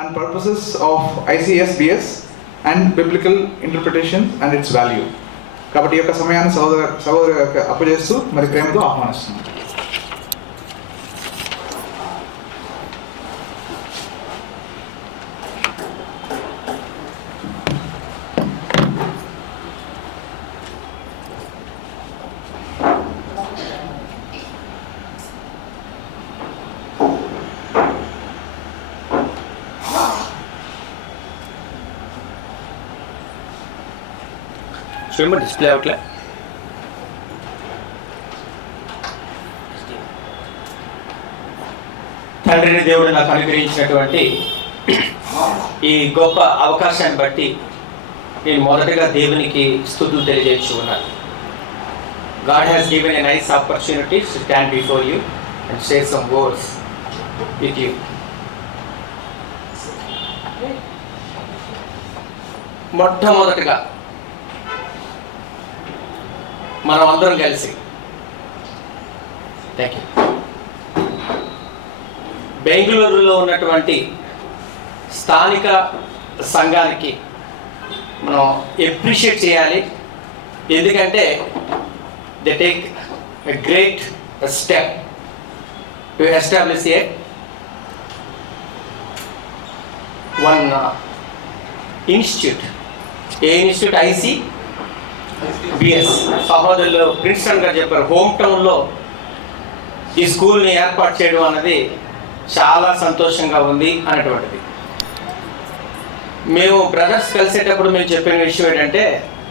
and purposes of ICSBS and biblical interpretation and its value. కాబట్టి ఈ యొక్క సమయాన్ని సహోదరు అప్పజేస్తూ మరి ప్రేమతో ఆహ్వానిస్తున్నాం. డిస్ప్లే అవుట్లే తండ్రిని దేవుడు నాకు అనుగ్రహించినటువంటి ఈ గొప్ప అవకాశాన్ని బట్టి నేను మొదటగా దేవునికి స్తుతులు తెలియజేస్తూ ఉన్నాను. God has given a nice opportunity to stand before you and share some words with you. మొట్టమొదటిగా మనం అందరం కలిసి బెంగళూరులో ఉన్నటువంటి స్థానిక సంఘానికి మనం అప్రిషియేట్ చేయాలి. ఎందుకంటే they take a great step to establish one institute. A institute? ICBS. సహోదరులు ప్రిన్స్టన్ గారు చెప్పారు, హోమ్ టౌన్లో ఈ స్కూల్ని ఏర్పాటు చేయడం అన్నది చాలా సంతోషంగా ఉంది అనేటువంటిది. మేము బ్రదర్స్ కలిసేటప్పుడు మేము చెప్పిన విషయం ఏంటంటే,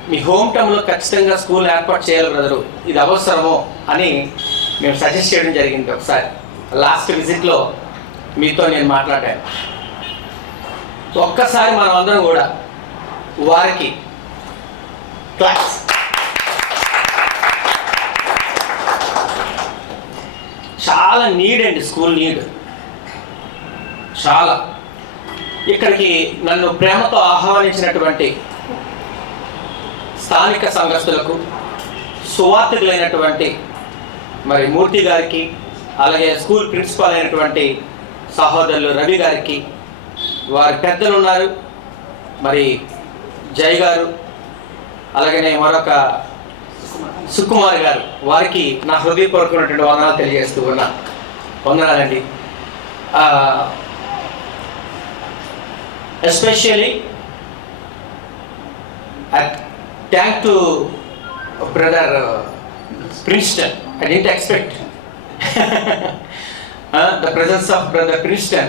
మీ హోమ్ టౌన్లో ఖచ్చితంగా స్కూల్ ఏర్పాటు చేయాలి బ్రదరు, ఇది అవసరమో అని మేము సజెస్ట్ చేయడం జరిగింది. ఒకసారి లాస్ట్ విజిట్లో మీతో నేను మాట్లాడాను. ఒక్కసారి మనం అందరం కూడా వారికి క్లాస్. చాలా నీడ్ అండి, స్కూల్ నీడ్ చాలా. ఇక్కడికి నన్ను ప్రేమతో ఆహ్వానించినటువంటి స్థానిక సంఘస్థులకు, సువార్థకులైనటువంటి మరి మూర్తి గారికి, అలాగే స్కూల్ ప్రిన్సిపాల్ అయినటువంటి సహోదరులు రవి గారికి, వారి పెద్దలు ఉన్నారు మరి జై గారు, అలాగనే మరొక సుకుమార్ గారు, వారికి నా హృదయపూర్వకమైనటువంటి వందనాలు తెలియజేస్తూ ఉన్నా. వందనాలండి. Especially thank to brother Princeton. I didn't expect the presence of brother Princeton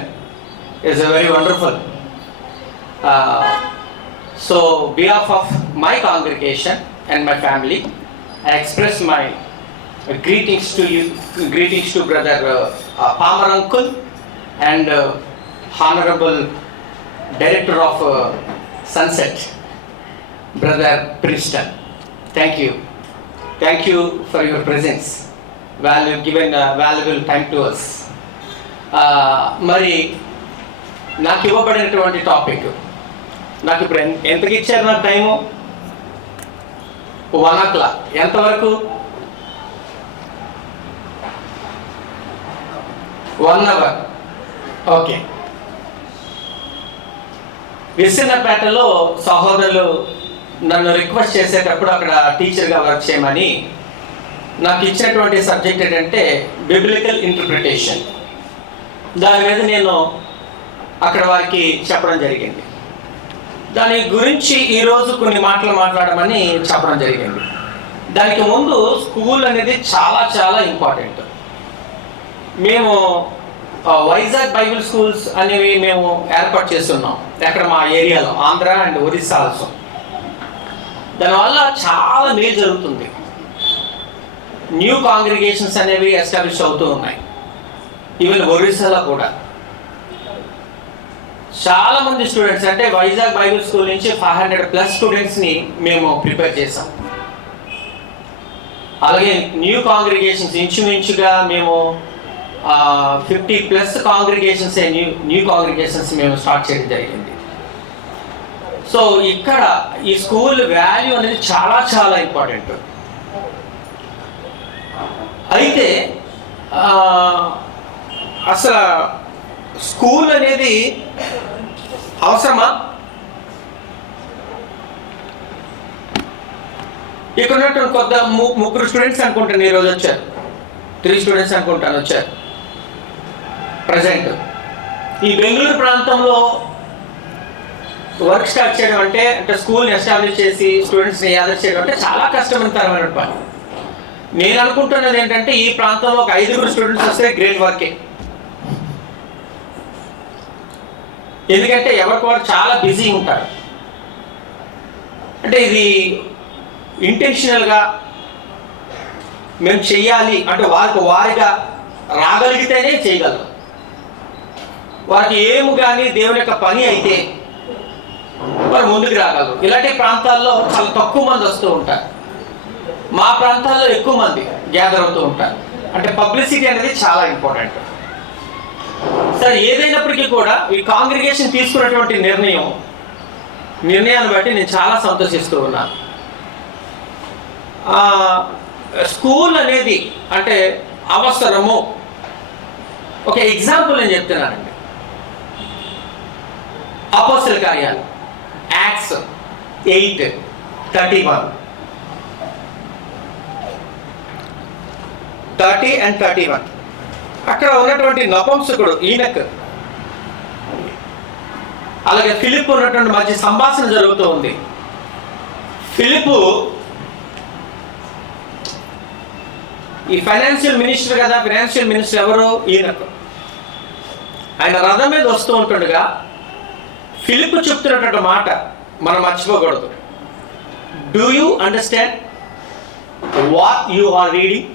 is a very wonderful. So behalf of my congregation and my family, I express my greetings to you, greetings to brother Palmer uncle and honorable director of Sunset, brother Princeton. Thank you for your presence, given valuable time to us. మరి నాకు ఇవ్వబడినటువంటి topic, నాకు ఇప్పుడు ఎంతకి ఇచ్చారు నాకు time? 1 o'clock. ఎంతవరకు? 1 hour. Okay. విస్సన్నపేటలో సహోదరులు నన్ను రిక్వెస్ట్ చేసేటప్పుడు అక్కడ టీచర్గా వర్క్ చేయమని నాకు ఇచ్చినటువంటి సబ్జెక్ట్ ఏంటంటే బిబ్లికల్ ఇంటర్ప్రిటేషన్. దాని మీద నేను అక్కడ వారికి చెప్పడం జరిగింది. దాని గురించి ఈరోజు కొన్ని మాటలు మాట్లాడమని చెప్పడం జరిగింది. దానికి ముందు స్కూల్ అనేది చాలా చాలా ఇంపార్టెంట్. మేము వైజాగ్ బైబిల్ స్కూల్స్ అనేవి మేము ఏర్పాటు చేస్తున్నాం అక్కడ మా ఏరియాలో, ఆంధ్ర అండ్ ఒరిస్సా ఆల్సో. దానివల్ల చాలా మేలు జరుగుతుంది. న్యూ కాంగ్రిగేషన్స్ అనేవి ఎస్టాబ్లిష్ అవుతూ ఉన్నాయి. ఈవెన్ ఒరిస్సాలో కూడా చాలా మంది స్టూడెంట్స్, అంటే వైజాగ్ బైబిల్ స్కూల్ నుంచి 500+ స్టూడెంట్స్ని మేము ప్రిపేర్ చేసాం. అలాగే న్యూ కాంగ్రిగేషన్స్ ఇంచుమించుగా మేము 50+ కాంగ్రిగేషన్స్ న్యూ కాంగ్రిగేషన్స్ మేము స్టార్ట్ చేయడం జరిగింది. సో ఇక్కడ ఈ స్కూల్ వాల్యూ అనేది చాలా చాలా ఇంపార్టెంట్. అయితే అసలు స్కూల్ అనేది అవసరమా? ఇక్కడ ఉన్నటువంటి కొత్త ముగ్గురు స్టూడెంట్స్ అనుకుంటాను ఈరోజు వచ్చారు, 3 స్టూడెంట్స్ అనుకుంటాను వచ్చారు ప్రజెంట్. ఈ బెంగళూరు ప్రాంతంలో వర్క్ స్టార్ట్ చేయడం అంటే స్కూల్ని ఎస్టాబ్లిష్ చేసి స్టూడెంట్స్ని గ్యాదర్ చేయడం అంటే చాలా కష్టమైన పని. నేను అనుకుంటున్నది ఏంటంటే ఈ ప్రాంతంలో ఒక 5 స్టూడెంట్స్ వస్తే గ్రేట్ వర్కే. ఎందుకంటే ఎవరికి వారు చాలా బిజీ ఉంటారు. అంటే ఇది ఇంటెన్షనల్గా మేము చెయ్యాలి అంటే వారిగా రాగలిగితేనే చేయగలం. వారికి ఏమి కానీ దేవుని యొక్క పని అయితే వారు ముందుకు రాగలరు. ఇలాంటి ప్రాంతాల్లో చాలా తక్కువ మంది వస్తూ ఉంటారు, మా ప్రాంతాల్లో ఎక్కువ మంది గ్యాదర్ అవుతూ ఉంటారు. అంటే పబ్లిసిటీ అనేది చాలా ఇంపార్టెంట్. సరే, ఏదైనప్పటికీ కూడా ఈ కాంగ్రిగేషన్ తీసుకున్నటువంటి నిర్ణయాన్ని బట్టి నేను చాలా సంతోషిస్తూ ఉన్నాను. స్కూల్ అనేది అంటే అవసరము. ఒక ఎగ్జాంపుల్ నేను చెప్తున్నానండి. అపోస్తల కార్యాలు యాక్ట్స్ 8:31 30 and 31. అక్కడ ఉన్నటువంటి నపుంసకుడు ఈనక్ అలాగే ఫిలిప్ ఉన్నటువంటి మధ్య సంభాషణ జరుగుతూ ఉంది. ఫిలిప్ ఈ ఫైనాన్షియల్ మినిస్టర్ కదా, ఫైనాన్షియల్ మినిస్టర్ ఎవరు? ఈనక్. ఆయన రథం మీద వస్తూ ఉంటుండగా ఫిలిప్ చెప్తున్నటువంటి మాట మనం మర్చిపోకూడదు. Do you understand what you are reading?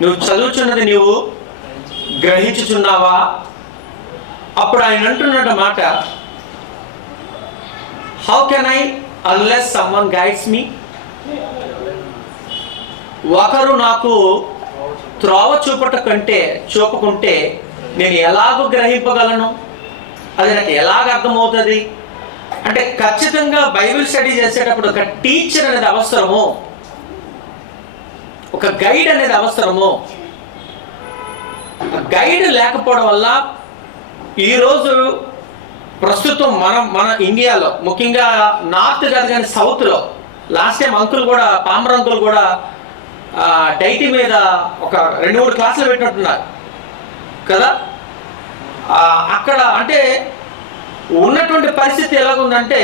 నువ్వు చదువుచున్నది నువ్వు గ్రహించుచున్నావా? అప్పుడు ఆయన అంటున్నట్టు మాట, how can I unless someone guides me? ఒకరు నాకు త్రోవ చూపకుంటే నేను ఎలాగో గ్రహింపగలను? అది నాకు ఎలాగ అర్థమవుతుంది? అంటే ఖచ్చితంగా బైబిల్ స్టడీ చేసేటప్పుడు ఒక టీచర్ అనేది అవసరము, ఒక గైడ్ అనేది అవసరము. గైడ్ లేకపోవడం వల్ల ఈరోజు ప్రస్తుతం మన ఇండియాలో ముఖ్యంగా నార్త్ కాదు కానీ సౌత్లో లాస్ట్ టైం అంకుల్ కూడా పామర్ అంకుల్ కూడా డైటీ మీద ఒక 2-3 క్లాసులు పెట్టినట్టున్నారు కదా. అక్కడ అంటే ఉన్నటువంటి పరిస్థితి ఎలాగుందంటే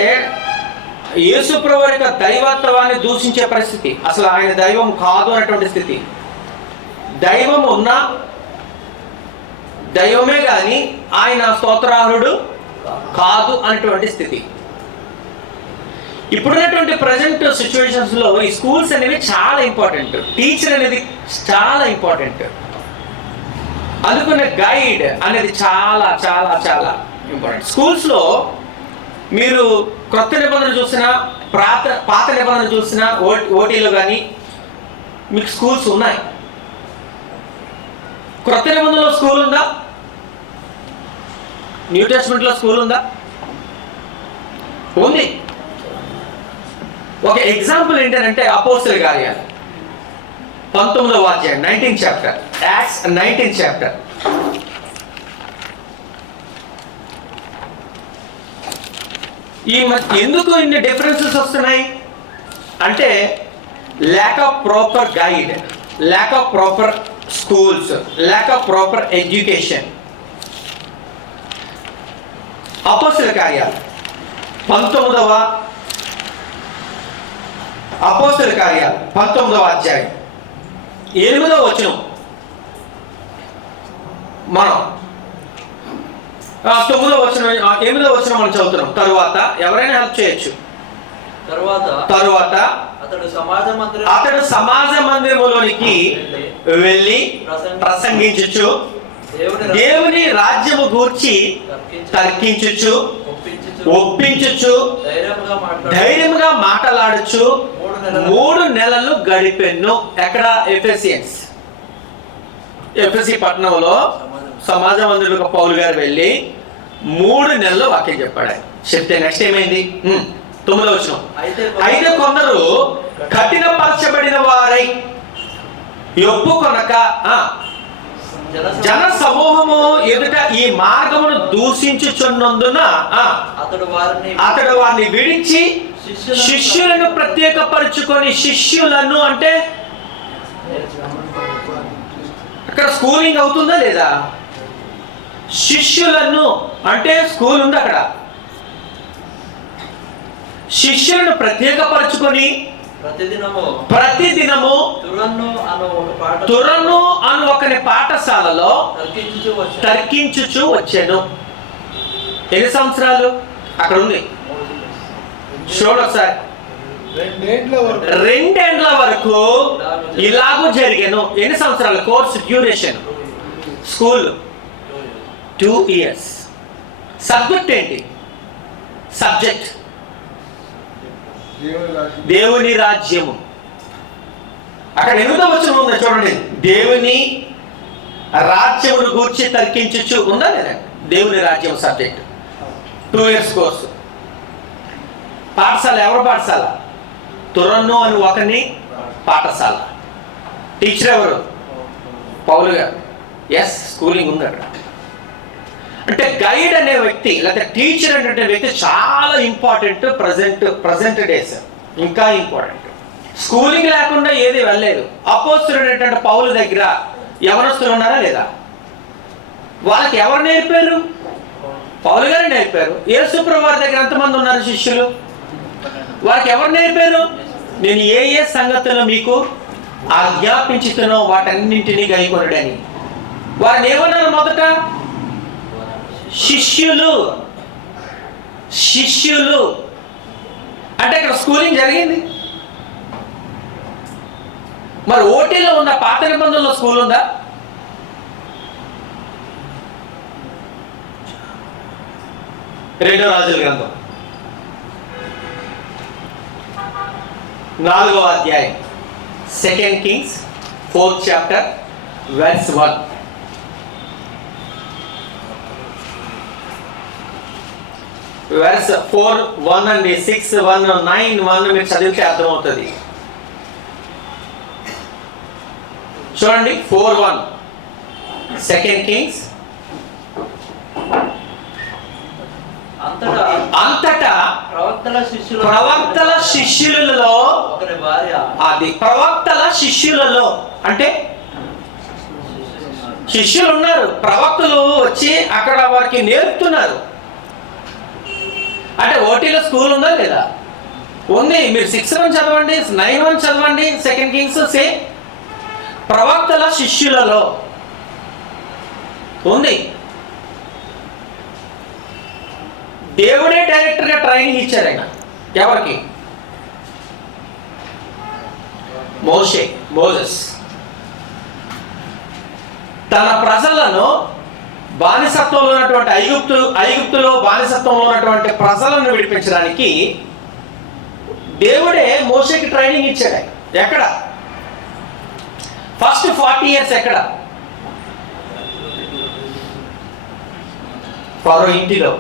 యేసుప్రభు యొక్క దైవత్వాన్ని దూషించే పరిస్థితి. అసలు ఆయన దైవం కాదు అనేటువంటి స్థితి. దైవం ఉన్నా దైవమే కానీ ఆయన స్తోత్రార్హుడు కాదు అనేటువంటి స్థితి. ఇప్పుడున్నటువంటి ప్రజెంట్ సిచ్యువేషన్స్లో ఈ స్కూల్స్ అనేవి చాలా ఇంపార్టెంట్. టీచర్ అనేది చాలా ఇంపార్టెంట్. అందుకనే గైడ్ అనేది చాలా చాలా చాలా ఇంపార్టెంట్. స్కూల్స్లో మీరు కొత్త నిబంధనలు చూసినా పాత నిబంధనలు చూసినా ఓటీలో కానీ మీకు స్కూల్స్ ఉన్నాయి. కొత్త నిబంధనలో స్కూల్ ఉందా? న్యూ టెస్ట్మెంట్లో స్కూల్ ఉందా? ఉంది. ఒక ఎగ్జాంపుల్ ఏంటంటే అపోస్తల కార్యాలు 19వ అధ్యాయం 19th chapter, acts 19th chapter. ఎందుకు ఇన్ని డిఫరెన్సెస్ వస్తున్నాయి అంటే lack of proper guide, lack of proper schools, lack of proper education. అపోస్తల కార్యాలు 19వ అధ్యాయం 8వ వచనం మనం 9వ వచనం 8వ వచనం మనం చదువుతున్నాం. తరువాత ఎవరైనా హెల్ప్ చేయొచ్చు. తరువాత అతడు సమాజ మందిరములోనికి వెళ్ళి ప్రసంగించుచు దేవుని రాజ్యము గూర్చి తర్కించుచు ఒప్పించుచు ధైర్యముగా మాట్లాడుచు 3 నెలలు గడిపెను. ఎక్కడ? ఎఫెసీ పట్టణంలో సమాజ మందిరంలో పౌలు గారు వెళ్ళి 3 నెలలు వాక్యం చెప్పాడు. చెప్తే నెక్స్ట్ ఏమైంది? 9వ వచనం. అయితే కొందరు కఠినపరచబడిన వారై ఒప్పుకొనక జన సమూహము ఎదుట ఈ మార్గమును దూషించుచున్నందున అతడు వారిని విడిచి శిష్యులను ప్రత్యేకపరుచుకొని, శిష్యులను అంటే అక్కడ స్కూలింగ్ అవుతుందా లేదా? శిష్యులను అంటే స్కూల్ ఉంది అక్కడ. శిష్యులను ప్రత్యేకపరుచుకొని ప్రతిదినము తురను అను ఒకని పాఠశాలలో తర్కించుచు వచ్చాను. ఎన్ని సంవత్సరాలు అక్కడ ఉంది చూడండి ఒకసారి. 2 ఏండ్ల వరకు ఇలాగూ జరిగాను. ఎన్ని సంవత్సరాలు course duration? School 2 years. Subject ఏంటి? సబ్జెక్ట్ దేవుని రాజ్యము. అక్కడ 8వ వచనం ఉంది చూడండి. దేవుని రాజ్యమును గూర్చి తర్కించుచు ఉందా లేదా? దేవుని రాజ్యం సబ్జెక్ట్ 2 years కోర్సు. పాఠశాల ఎవరు? పాఠశాల తురన్ను అని ఒకని పాఠశాల. టీచర్ ఎవరు? పౌలు గారు. ఎస్, స్కూలింగ్ ఉంది అక్కడ. అంటే గైడ్ అనే వ్యక్తి లేకపోతే టీచర్ అనేటువంటి వ్యక్తి చాలా ఇంపార్టెంట్. ప్రజెంట్ డేస్ ఇంకా ఇంపార్టెంట్. స్కూలింగ్ లేకుండా ఏది వెళ్ళలేదు. అపోస్తలుడు అనేటువంటి పౌలు దగ్గర యవనస్తులు ఉన్నారా లేదా? వాళ్ళకి ఎవరు నేర్పారు? పౌలు గారు నేర్పారు. యేసు ప్రభువు వారి దగ్గర ఎంతమంది ఉన్నారు శిష్యులు? వారికి ఎవరు నేర్పారు? నేను ఏ ఏ సంగతులు మీకు ఆజ్ఞాపించుతున్నో వాటన్నింటినీ గైకొనుడని. వారిని ఏమన్నారు? మొదట శిష్యులు. శిష్యులు అంటే ఇక్కడ స్కూలింగ్ జరిగింది. మరి ఓటీలో ఉన్న పాత నిబంధనలో స్కూల్ ఉందా? రెండో రాజుల గ్రంథం 4వ అధ్యాయం 2 Kings 4th chapter verse 1. verse 4:1 and 6:1 9:1 మీరు చదివితే అర్థమవుతుంది. చూడండి 4:1 2 Kings. అంతటా ప్రవక్తల శిష్యులలో అది ప్రవక్తల శిష్యులలో అంటే శిష్యులు ఉన్నారు. ప్రవక్తలు వచ్చి అక్కడ వారికి నేర్పుతున్నారు. అంటే ఓటీలో స్కూల్ ఉందా లేదా? ఉంది. మీరు 6:1 చదవండి, 9:1 చదవండి. 2 Kings సే ప్రవక్తల శిష్యులలో ఉంది. దేవుడే డైరెక్టర్గా ట్రైనింగ్ ఇచ్చారు ఆయన. ఎవరికి? మోసెస్ తన ప్రజలను బానిసత్వంలో ఉన్నటువంటి ఐగుప్తులో బానిసత్వంలో ఉన్నటువంటి ప్రజలను విడిపించడానికి దేవుడే మోషేకి ట్రైనింగ్ ఇచ్చాడు. ఎక్కడ? ఫస్ట్ 40 years ఎక్కడ? ఫరో ఇంటిలో.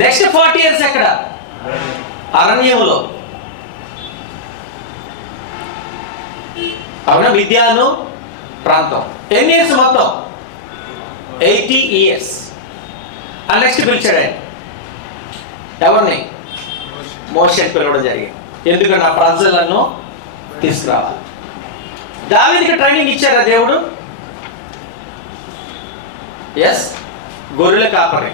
నెక్స్ట్ 40 years ఎక్కడ? అరణ్యంలో. అవునా? మిద్యాను ప్రాంతం. 10 years మొత్తం 80 years. ఆ నెక్స్ట్ పిలిచాడు ఆయన. ఎవరిని? మోషేని పిలవడం జరిగింది. ఎందుకు? నా ప్రజలను తీసుకురావాలి. దావీదుకి ట్రైనింగ్ ఇచ్చారా దేవుడు? ఎస్, గొర్రెల కాపరి.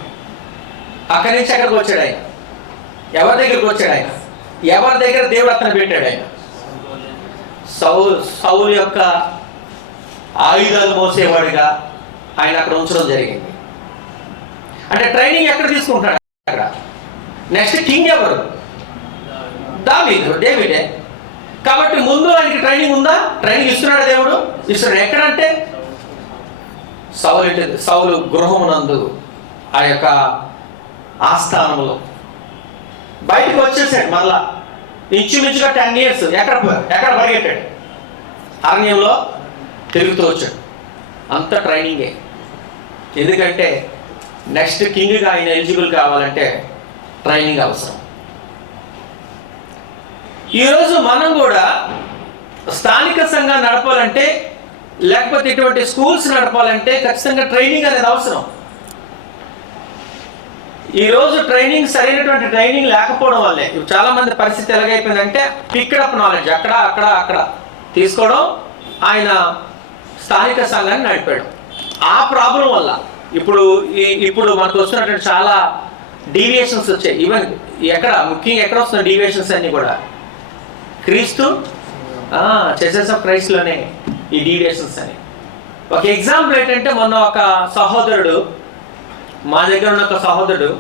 అక్కడి నుంచి ఎక్కడికి వచ్చాడు ఆయన? ఎవరి దగ్గరికి వచ్చాడు ఆయన? ఎవరి దగ్గర దేవుడు అతను పెట్టాడు ఆయన? సౌలు యొక్క ఆయుధాలు మోసేవాడిగా ఆయన అక్కడ ఉంచడం జరిగింది. అంటే ట్రైనింగ్ ఎక్కడ తీసుకుంటాడు? అక్కడ. నెక్స్ట్ కింగ్ ఎవరు? డేవిడే. కాబట్టి ముందు ఆయనకి ట్రైనింగ్ ఉందా? ట్రైనింగ్ ఇస్తున్నాడు దేవుడు. ఇస్తున్నాడు. ఎక్కడంటే సౌలు గృహమునందు, ఆ యొక్క ఆస్థానంలో. బయటకు వచ్చేసాడు మళ్ళా. ఇంచుమించుగా 10 years ఎక్కడ పరిగెట్టాడు? అరణ్యంలో తిరుగుతూ వచ్చాడు. అంత ట్రైనింగే. ఎందుకంటే నెక్స్ట్ కింగ్గా ఆయన ఎలిజిబుల్ కావాలంటే ట్రైనింగ్ అవసరం. ఈరోజు మనం కూడా స్థానిక సంఘం నడపాలంటే లేకపోతే ఇటువంటి స్కూల్స్ నడపాలంటే ఖచ్చితంగా ట్రైనింగ్ అనేది అవసరం. ఈరోజు ట్రైనింగ్, సరైనటువంటి ట్రైనింగ్ లేకపోవడం వల్లే చాలా మంది పరిస్థితి ఎలాగైపోయిందంటే పిక్డప్ నాలెడ్జ్ అక్కడ తీసుకోవడం, ఆయన స్థానిక సంఘాన్ని నడిపాడు. ఆ ప్రాబ్లం వల్ల ఇప్పుడు మనకు వస్తున్నటువంటి చాలా డీవియేషన్స్ వచ్చాయి. ఈవెన్ ముఖ్యంగా ఎక్కడ వస్తున్న డీవియేషన్స్ అన్నీ కూడా క్రీస్తు చర్చెస్ ఆఫ్ క్రైస్ట్లోనే ఈ డీవియేషన్స్ అని. ఒక ఎగ్జాంపుల్ ఏంటంటే, మొన్న ఒక సహోదరుడు, మా దగ్గర ఉన్న ఒక సహోదరుడు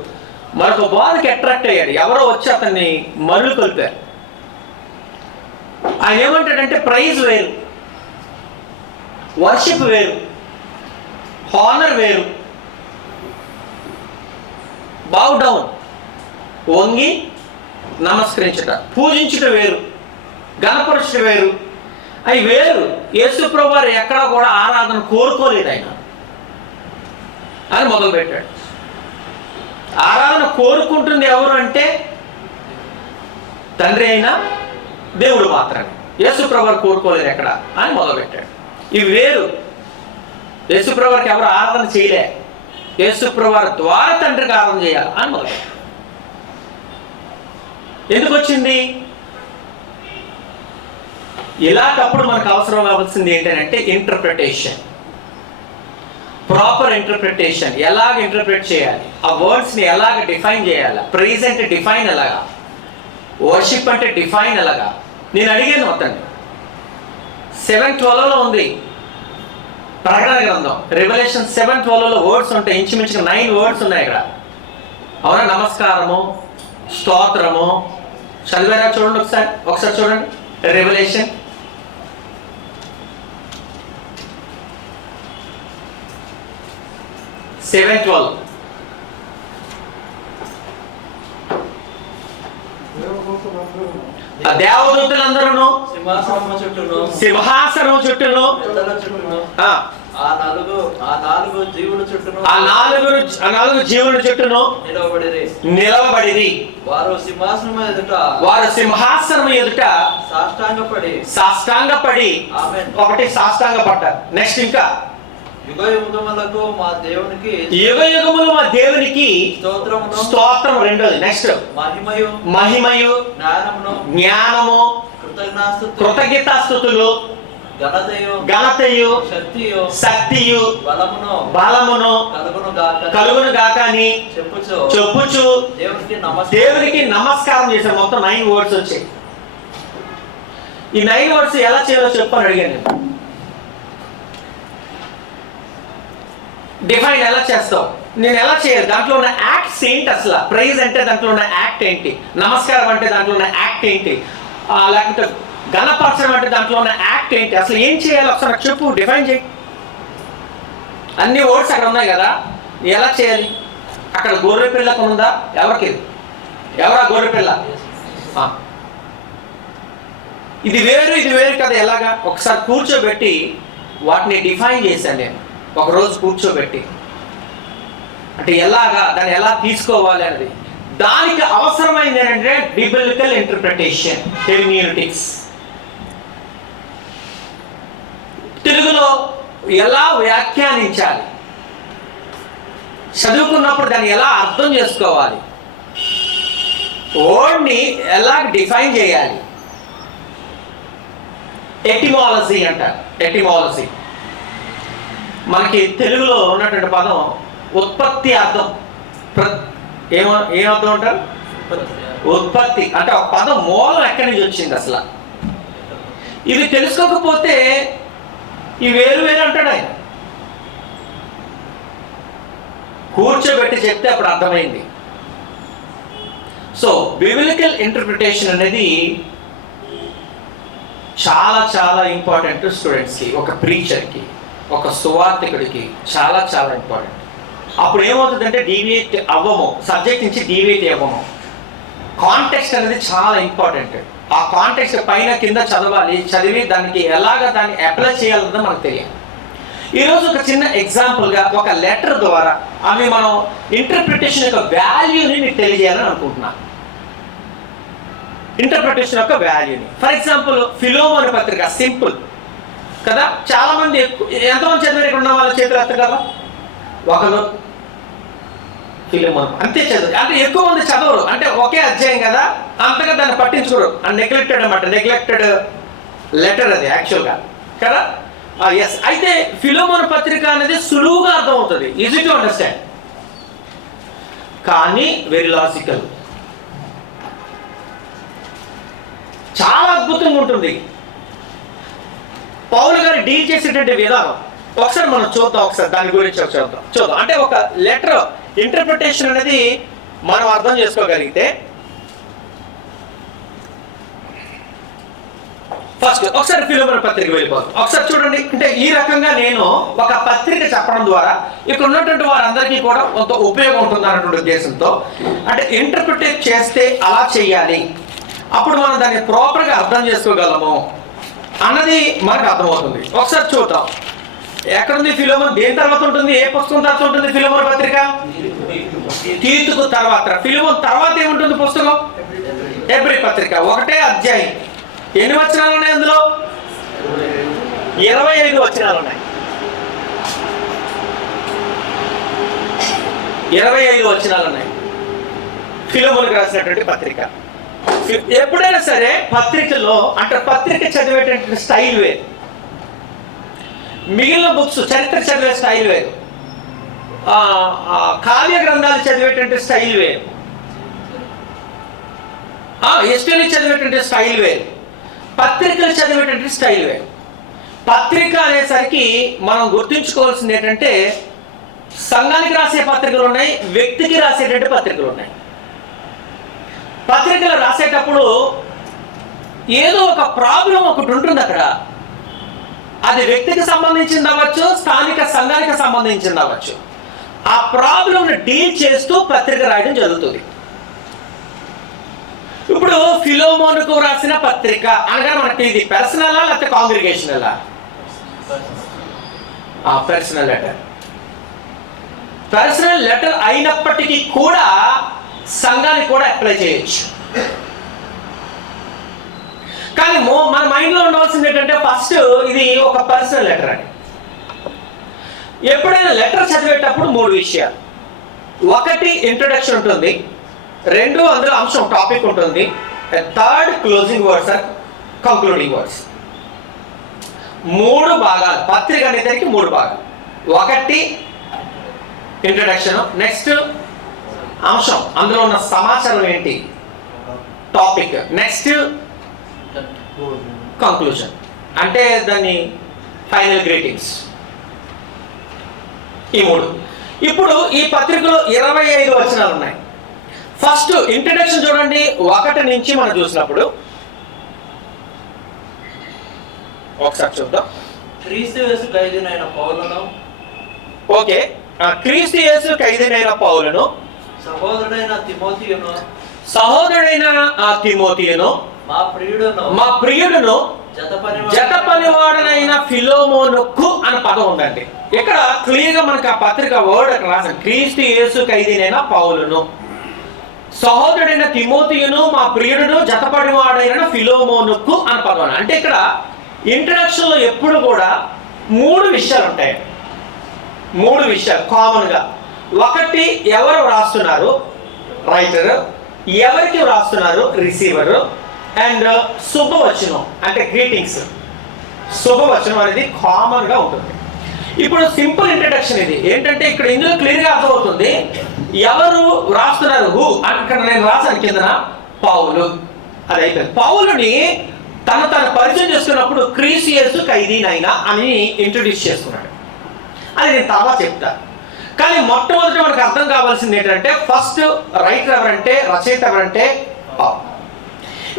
మరొక బోధకి అట్రాక్ట్ అయ్యాడు. ఎవరో వచ్చి అతన్ని మరులు కొలిపారు. ఆయన ఏమంటాడంటే, ప్రైజ్ వేరు, వర్షిప్ వేరు, హానర్ వేరు, బౌ డౌన్ వంగి నమస్కరించుట, పూజించుట వేరు, గణపరుచుట వేరు. అవి వేరు. యేసు ప్రభువు వారు ఎక్కడ కూడా ఆరాధన కోరుకోలేదు ఆయన అని మొదలుపెట్టాడు. ఆరాధన కోరుకుంటుంది ఎవరు అంటే తండ్రి అయినా దేవుడు మాత్రమే. యేసు ప్రభువు వారు కోరుకోలేదు ఎక్కడ అని మొదలుపెట్టాడు. ఇవి వేరు. యేసు ప్రభువు వారికి ఎవరు ఆరాధన చేయలే, యేసు ప్రభువు వారి ద్వారా తండ్రికి ఆరాధన చేయాలి అని మొదలుపెట్టాడు. ఎందుకు వచ్చింది? ఇలాంటప్పుడు మనకు అవసరం అవ్వాల్సింది ఏంటంటే ఇంటర్ప్రిటేషన్, ప్రాపర్ ఇంటర్ప్రిటేషన్. ఎలాగ ఇంటర్ప్రిట్ చేయాలి, ఆ వర్డ్స్ని ఎలాగ డిఫైన్ చేయాలి, ప్రైజ్ అంటే డిఫైన్ ఎలాగా, వర్షిప్ అంటే డిఫైన్ ఎలాగా. నేను అడిగాను అతన్ని. 7:12 ఉంది ప్రకటన గ్రంథం, రెవల్యూషన్ 7:12 వర్డ్స్ ఉంటాయి. ఇంచుమించుగా 9 వర్డ్స్ ఉన్నాయి ఇక్కడ. అవునా? నమస్కారము, స్తోత్రము చదివారా? చూడండి ఒకసారి చూడండి. రెవల్యూషన్ 7:12. దేవదూతలందరూ సింహాసనం చుట్టూను, ఆ నాలుగు జీవుల చుట్టూను నిలవబడిరి. వారు సింహాసనం ఎదుట సాష్టాంగపడి ఒకటి సాష్టాంగపడ్డారు. నెక్స్ట్ ఇంకా యుగయుగములు మా దేవునికి స్తోత్రం. రెండోది నెక్స్ట్ మహిమయు జ్ఞానము కృతజ్ఞతాస్తుతులు ఘనతయు శక్తియు బలమును కలుగును గాక అని చెప్పుచు దేవునికి నమస్కారం చేశారు. మొత్తం 9 వర్డ్స్ వచ్చాయి. ఈ 9 వర్డ్స్ ఎలా చేయాలో చెప్పని అడిగాను నేను. డిఫైన్ ఎలా చేస్తావు? నేను ఎలా చేయాలి? దాంట్లో ఉన్న యాక్ట్స్ ఏంటి? అసలు ప్రైజ్ అంటే దాంట్లో ఉన్న యాక్ట్ ఏంటి? నమస్కారం అంటే దాంట్లో ఉన్న యాక్ట్ ఏంటి? లేకపోతే గణపరచడం అంటే దాంట్లో ఉన్న యాక్ట్ ఏంటి? అసలు ఏం చేయాలి ఒకసారి నాకు చెప్పు, డిఫైన్ చేయి. అన్ని వర్డ్స్ అక్కడ ఉన్నాయి కదా, ఎలా చేయాలి? అక్కడ గొర్రె పిల్లకు ఉందా? ఎవరికి? ఎవరా గొర్రె పిల్ల? ఇది వేరు ఇది వేరు కదా. ఎలాగా? ఒకసారి కూర్చోబెట్టి వాటిని డిఫైన్ చేశాను నేను. ఒకరోజు కూర్చోబెట్టి, అంటే ఎలాగా దాన్ని ఎలా తీసుకోవాలి అనేది. దానికి అవసరమైంది ఏంటంటే బిబ్లికల్ ఇంటర్ప్రిటేషన్, హెర్మినెటిక్స్. తెలుగులో ఎలా వ్యాఖ్యానించాలి, చదువుకున్నప్పుడు దాన్ని ఎలా అర్థం చేసుకోవాలి, వర్డ్ని ఎలా డిఫైన్ చేయాలి. ఎటిమాలజీ అంటారు. ఎటిమాలజీ మనకి తెలుగులో ఉన్నటువంటి పదం ఉత్పత్తి అర్థం. ఏం అర్థం అంటారు? ఉత్పత్తి అంటే ఒక పదం మూలం ఎక్కడి నుంచి వచ్చింది అసలు. ఇవి తెలుసుకోకపోతే ఇవి వేరు వేరు అంటాడు ఆయన. కూర్చోబెట్టి చెప్తే అప్పుడు అర్థమైంది. సో బిబ్లికల్ ఇంటర్ప్రిటేషన్ అనేది చాలా చాలా ఇంపార్టెంట్ స్టూడెంట్స్కి, ఒక ప్రీచర్కి, ఒక సువార్థికుడికి చాలా చాలా ఇంపార్టెంట్. అప్పుడు ఏమవుతుందంటే డీవియేట్ అవ్వము, సబ్జెక్ట్ నుంచి డీవియేట్ అవ్వము. కాంటెక్స్ట్ అనేది చాలా ఇంపార్టెంట్. ఆ కాంటెక్స్ట్ పైన కింద చదివి దానికి దాన్ని అప్లై చేయాలన్నది మనకు తెలియాలి. ఈరోజు ఒక చిన్న ఎగ్జాంపుల్గా ఒక లెటర్ ద్వారా అవి మనం ఇంటర్ప్రిటేషన్ యొక్క వాల్యూని మీకు తెలియజేయాలని అనుకుంటున్నాను. ఇంటర్ప్రిటేషన్ యొక్క వాల్యూని, ఫర్ ఎగ్జాంపుల్ ఫిలోమోను పత్రిక, సింపుల్ కదా. చాలా మంది ఎంతమంది చదివారు ఇక్కడ ఉన్న వాళ్ళ చేతులు ఎత్తగలరా? ఒకరు ఫిలోమోను అంతే చదువు. అంటే ఎక్కువ మంది చదవరు, అంటే ఒకే అధ్యాయం కదా, అంతగా దాన్ని పట్టించుకోరు. నెగ్లెక్టెడ్ అనమాట, నెగ్లెక్టెడ్ లెటర్ అది యాక్చువల్గా కదా. ఎస్, అయితే ఫిలోమోను పత్రిక అనేది సులువుగా అర్థమవుతుంది, ఈజీ టు అండర్స్టాండ్, కానీ వెరీ లాజికల్, చాలా అద్భుతంగా ఉంటుంది పౌలు గారు డీల్ చేసేటువంటి విధానం. ఒకసారి మనం చూద్దాం, ఒకసారి దాని గురించి చూద్దాం. అంటే ఒక లెటర్ ఇంటర్ప్రిటేషన్ అనేది మనం అర్థం చేసుకోగలిగితే, ఫస్ట్ ఒకసారి ఫిలోమోను పత్రిక వెళ్ళిపోతాం. ఒకసారి చూడండి, అంటే ఈ రకంగా నేను ఒక పత్రిక చెప్పడం ద్వారా ఇక్కడ ఉన్నటువంటి వారందరికీ కూడా కొంత ఉపయోగం ఉంటుంది అన్నటువంటి ఉద్దేశంతో, అంటే ఇంటర్ప్రిటేట్ చేస్తే అలా చేయాలి, అప్పుడు మనం దాన్ని ప్రాపర్గా అర్థం చేసుకోగలము అన్నది మనకు అర్థమవుతుంది. ఒకసారి చూద్దాం, ఎక్కడుంది ఫిలోమోను, దేని తర్వాత ఉంటుంది, ఏ పుస్తకం తర్వాత ఉంటుంది ఫిలోమోను పత్రిక? తీతుకు తర్వాత. ఫిలోమోను తర్వాత ఏముంటుంది పుస్తకం? హెబ్రీ పత్రిక, ఒకటే అధ్యాయం. ఎన్ని వచనాలు ఉన్నాయి అందులో? 25 వచనాలు ఉన్నాయి. 25 వచనాలు ఉన్నాయి ఫిలోమోనుకు రాసినటువంటి పత్రిక. ఎప్పుడైనా సరే పత్రికలో అంటే పత్రిక చదివేటువంటి స్టైల్ వేరు, మిగిలిన బుక్స్ చరిత్ర చదివే స్టైల్ వేరు, కావ్య గ్రంథాలు చదివేటువంటి స్టైల్ వేరు, హిస్టరీ చదివేటువంటి స్టైల్ వేరు, పత్రికలు చదివేటువంటి స్టైల్ వేరు. పత్రిక అనేసరికి మనం గుర్తుంచుకోవాల్సింది ఏంటంటే, సంఘానికి రాసే పత్రికలు ఉన్నాయి, వ్యక్తికి రాసేటువంటి పత్రికలు ఉన్నాయి. పత్రికలు రాసేటప్పుడు ఏదో ఒక ప్రాబ్లం ఒకటి ఉంటుంది అక్కడ, అది వ్యక్తికి సంబంధించింది అవ్వచ్చు, స్థానిక సంఘానికి సంబంధించింది అవ్వచ్చు. ఆ ప్రాబ్లంని డీల్ చేస్తూ పత్రిక రాయడం జరుగుతుంది. ఇప్పుడు ఫిలోమోనుకు రాసిన పత్రిక అనగా మనకి ఇది పర్సనలా లేకపోతే కాంగ్రిగేషనలా? Personal letter. పర్సనల్ లెటర్ అయినప్పటికీ కూడా సంఘానికి కూడా అప్లై చేయొచ్చు. కానీ మన మైండ్లో ఉండవలసింది ఏంటంటే, ఫస్ట్ ఇది ఒక పర్సనల్ లెటర్ అని. ఎప్పుడైనా లెటర్ చదివేటప్పుడు 3 విషయాలు. ఒకటి ఇంట్రొడక్షన్ ఉంటుంది, 2 అందులో అంశం టాపిక్ ఉంటుంది, 3 closing words or concluding words. 3 భాగాలు పత్రిక అనేసరికి 3 భాగాలు. ఒకటి ఇంట్రొడక్షన్, నెక్స్ట్ అంశం, అందులో ఉన్న సమాచారం ఏంటి, టాపిక్, నెక్స్ట్ కంక్లూజన్ అంటే దాన్ని ఫైనల్ గ్రీటింగ్స్. ఈ 3. ఇప్పుడు ఈ పత్రికలో 25 వచనాలు ఉన్నాయి. ఫస్ట్ ఇంట్రడక్షన్ చూడండి, 1 నుంచి మనం చూసినప్పుడు ఒకసారి చూద్దాం. క్రీస్తు యేసు ఖైదీనైన పౌలును, ఓకే, క్రీస్తు యేసు ఖైదీనైన పౌలును, సహోదరుడైన తిమోతియును, మా ప్రియుడును జత పనివాడనైన ఫిలోమోనుకు అనే పదం ఉందండి. ఇక్కడ క్లియర్ గా మనకు ఆ పత్రిక వర్డ్ అక్కడ రాశారు, క్రీస్తు యేసు ఖైదీనైన పౌలును, సహోదరుడైన తిమోతియును, మా ప్రియుడును, జతపడివాడైన ఫిలోమోనుకు అని పదం. అంటే ఇక్కడ ఇంట్రడక్షన్ లో ఎప్పుడు కూడా 3 విషయాలు ఉంటాయి. 3 విషయాలు కామన్ గా. ఒకటి, ఎవరు రాస్తున్నారు, రైటర్, ఎవరికి రాస్తున్నారు, రిసీవర్, అండ్ శుభవచనం అంటే గ్రీటింగ్స్. శుభవచనం అనేది కామన్ గా ఉంటుంది. ఇప్పుడు సింపుల్ ఇంట్రడక్షన్ ఇది ఏంటంటే, ఇక్కడ ఇందులో క్లియర్ గా అర్థమవుతుంది ఎవరు రాస్తున్నారు. హూ అక్కడ నేను రాసాను కిందన పౌలు, అది అయిపోయింది. పౌలుని తను పరిచయం చేసుకున్నప్పుడు క్రీస్తు యేసు ఖైదీనైనా అని ఇంట్రడ్యూస్ చేసుకున్నాడు. అది నేను తర్వాత చెప్తా. కానీ మొట్టమొదటి మనకు అర్థం కావాల్సింది ఏంటంటే, ఫస్ట్ రైటర్ ఎవరంటే, రచయిత ఎవరంటే పౌలు.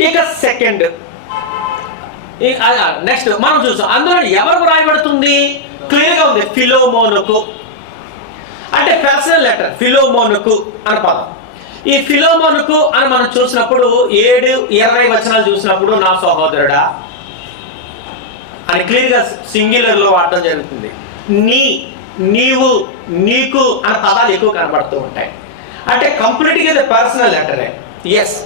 ఇక సెకండ్, నెక్స్ట్ మనం చూసాం అందులో ఎవరికి రాయబడుతుంది, క్లియర్ గా ఉంది, ఫిలోమోనుకు. అంటే పర్సనల్ లెటర్, ఫిలోమోనుకు అని పదం. ఈ ఫిలోమోనుకు అని మనం చూసినప్పుడు 7-20 వచనాలు చూసినప్పుడు నా సహోదరుడా అని క్లియర్ గా సింగులర్ లో వాడటం జరుగుతుంది. నీవు, నీకు అనే పదాలు ఎక్కువ కనబడుతూ ఉంటాయి. అంటే కంప్లీట్ గా పర్సనల్ లెటరే. ఎస్,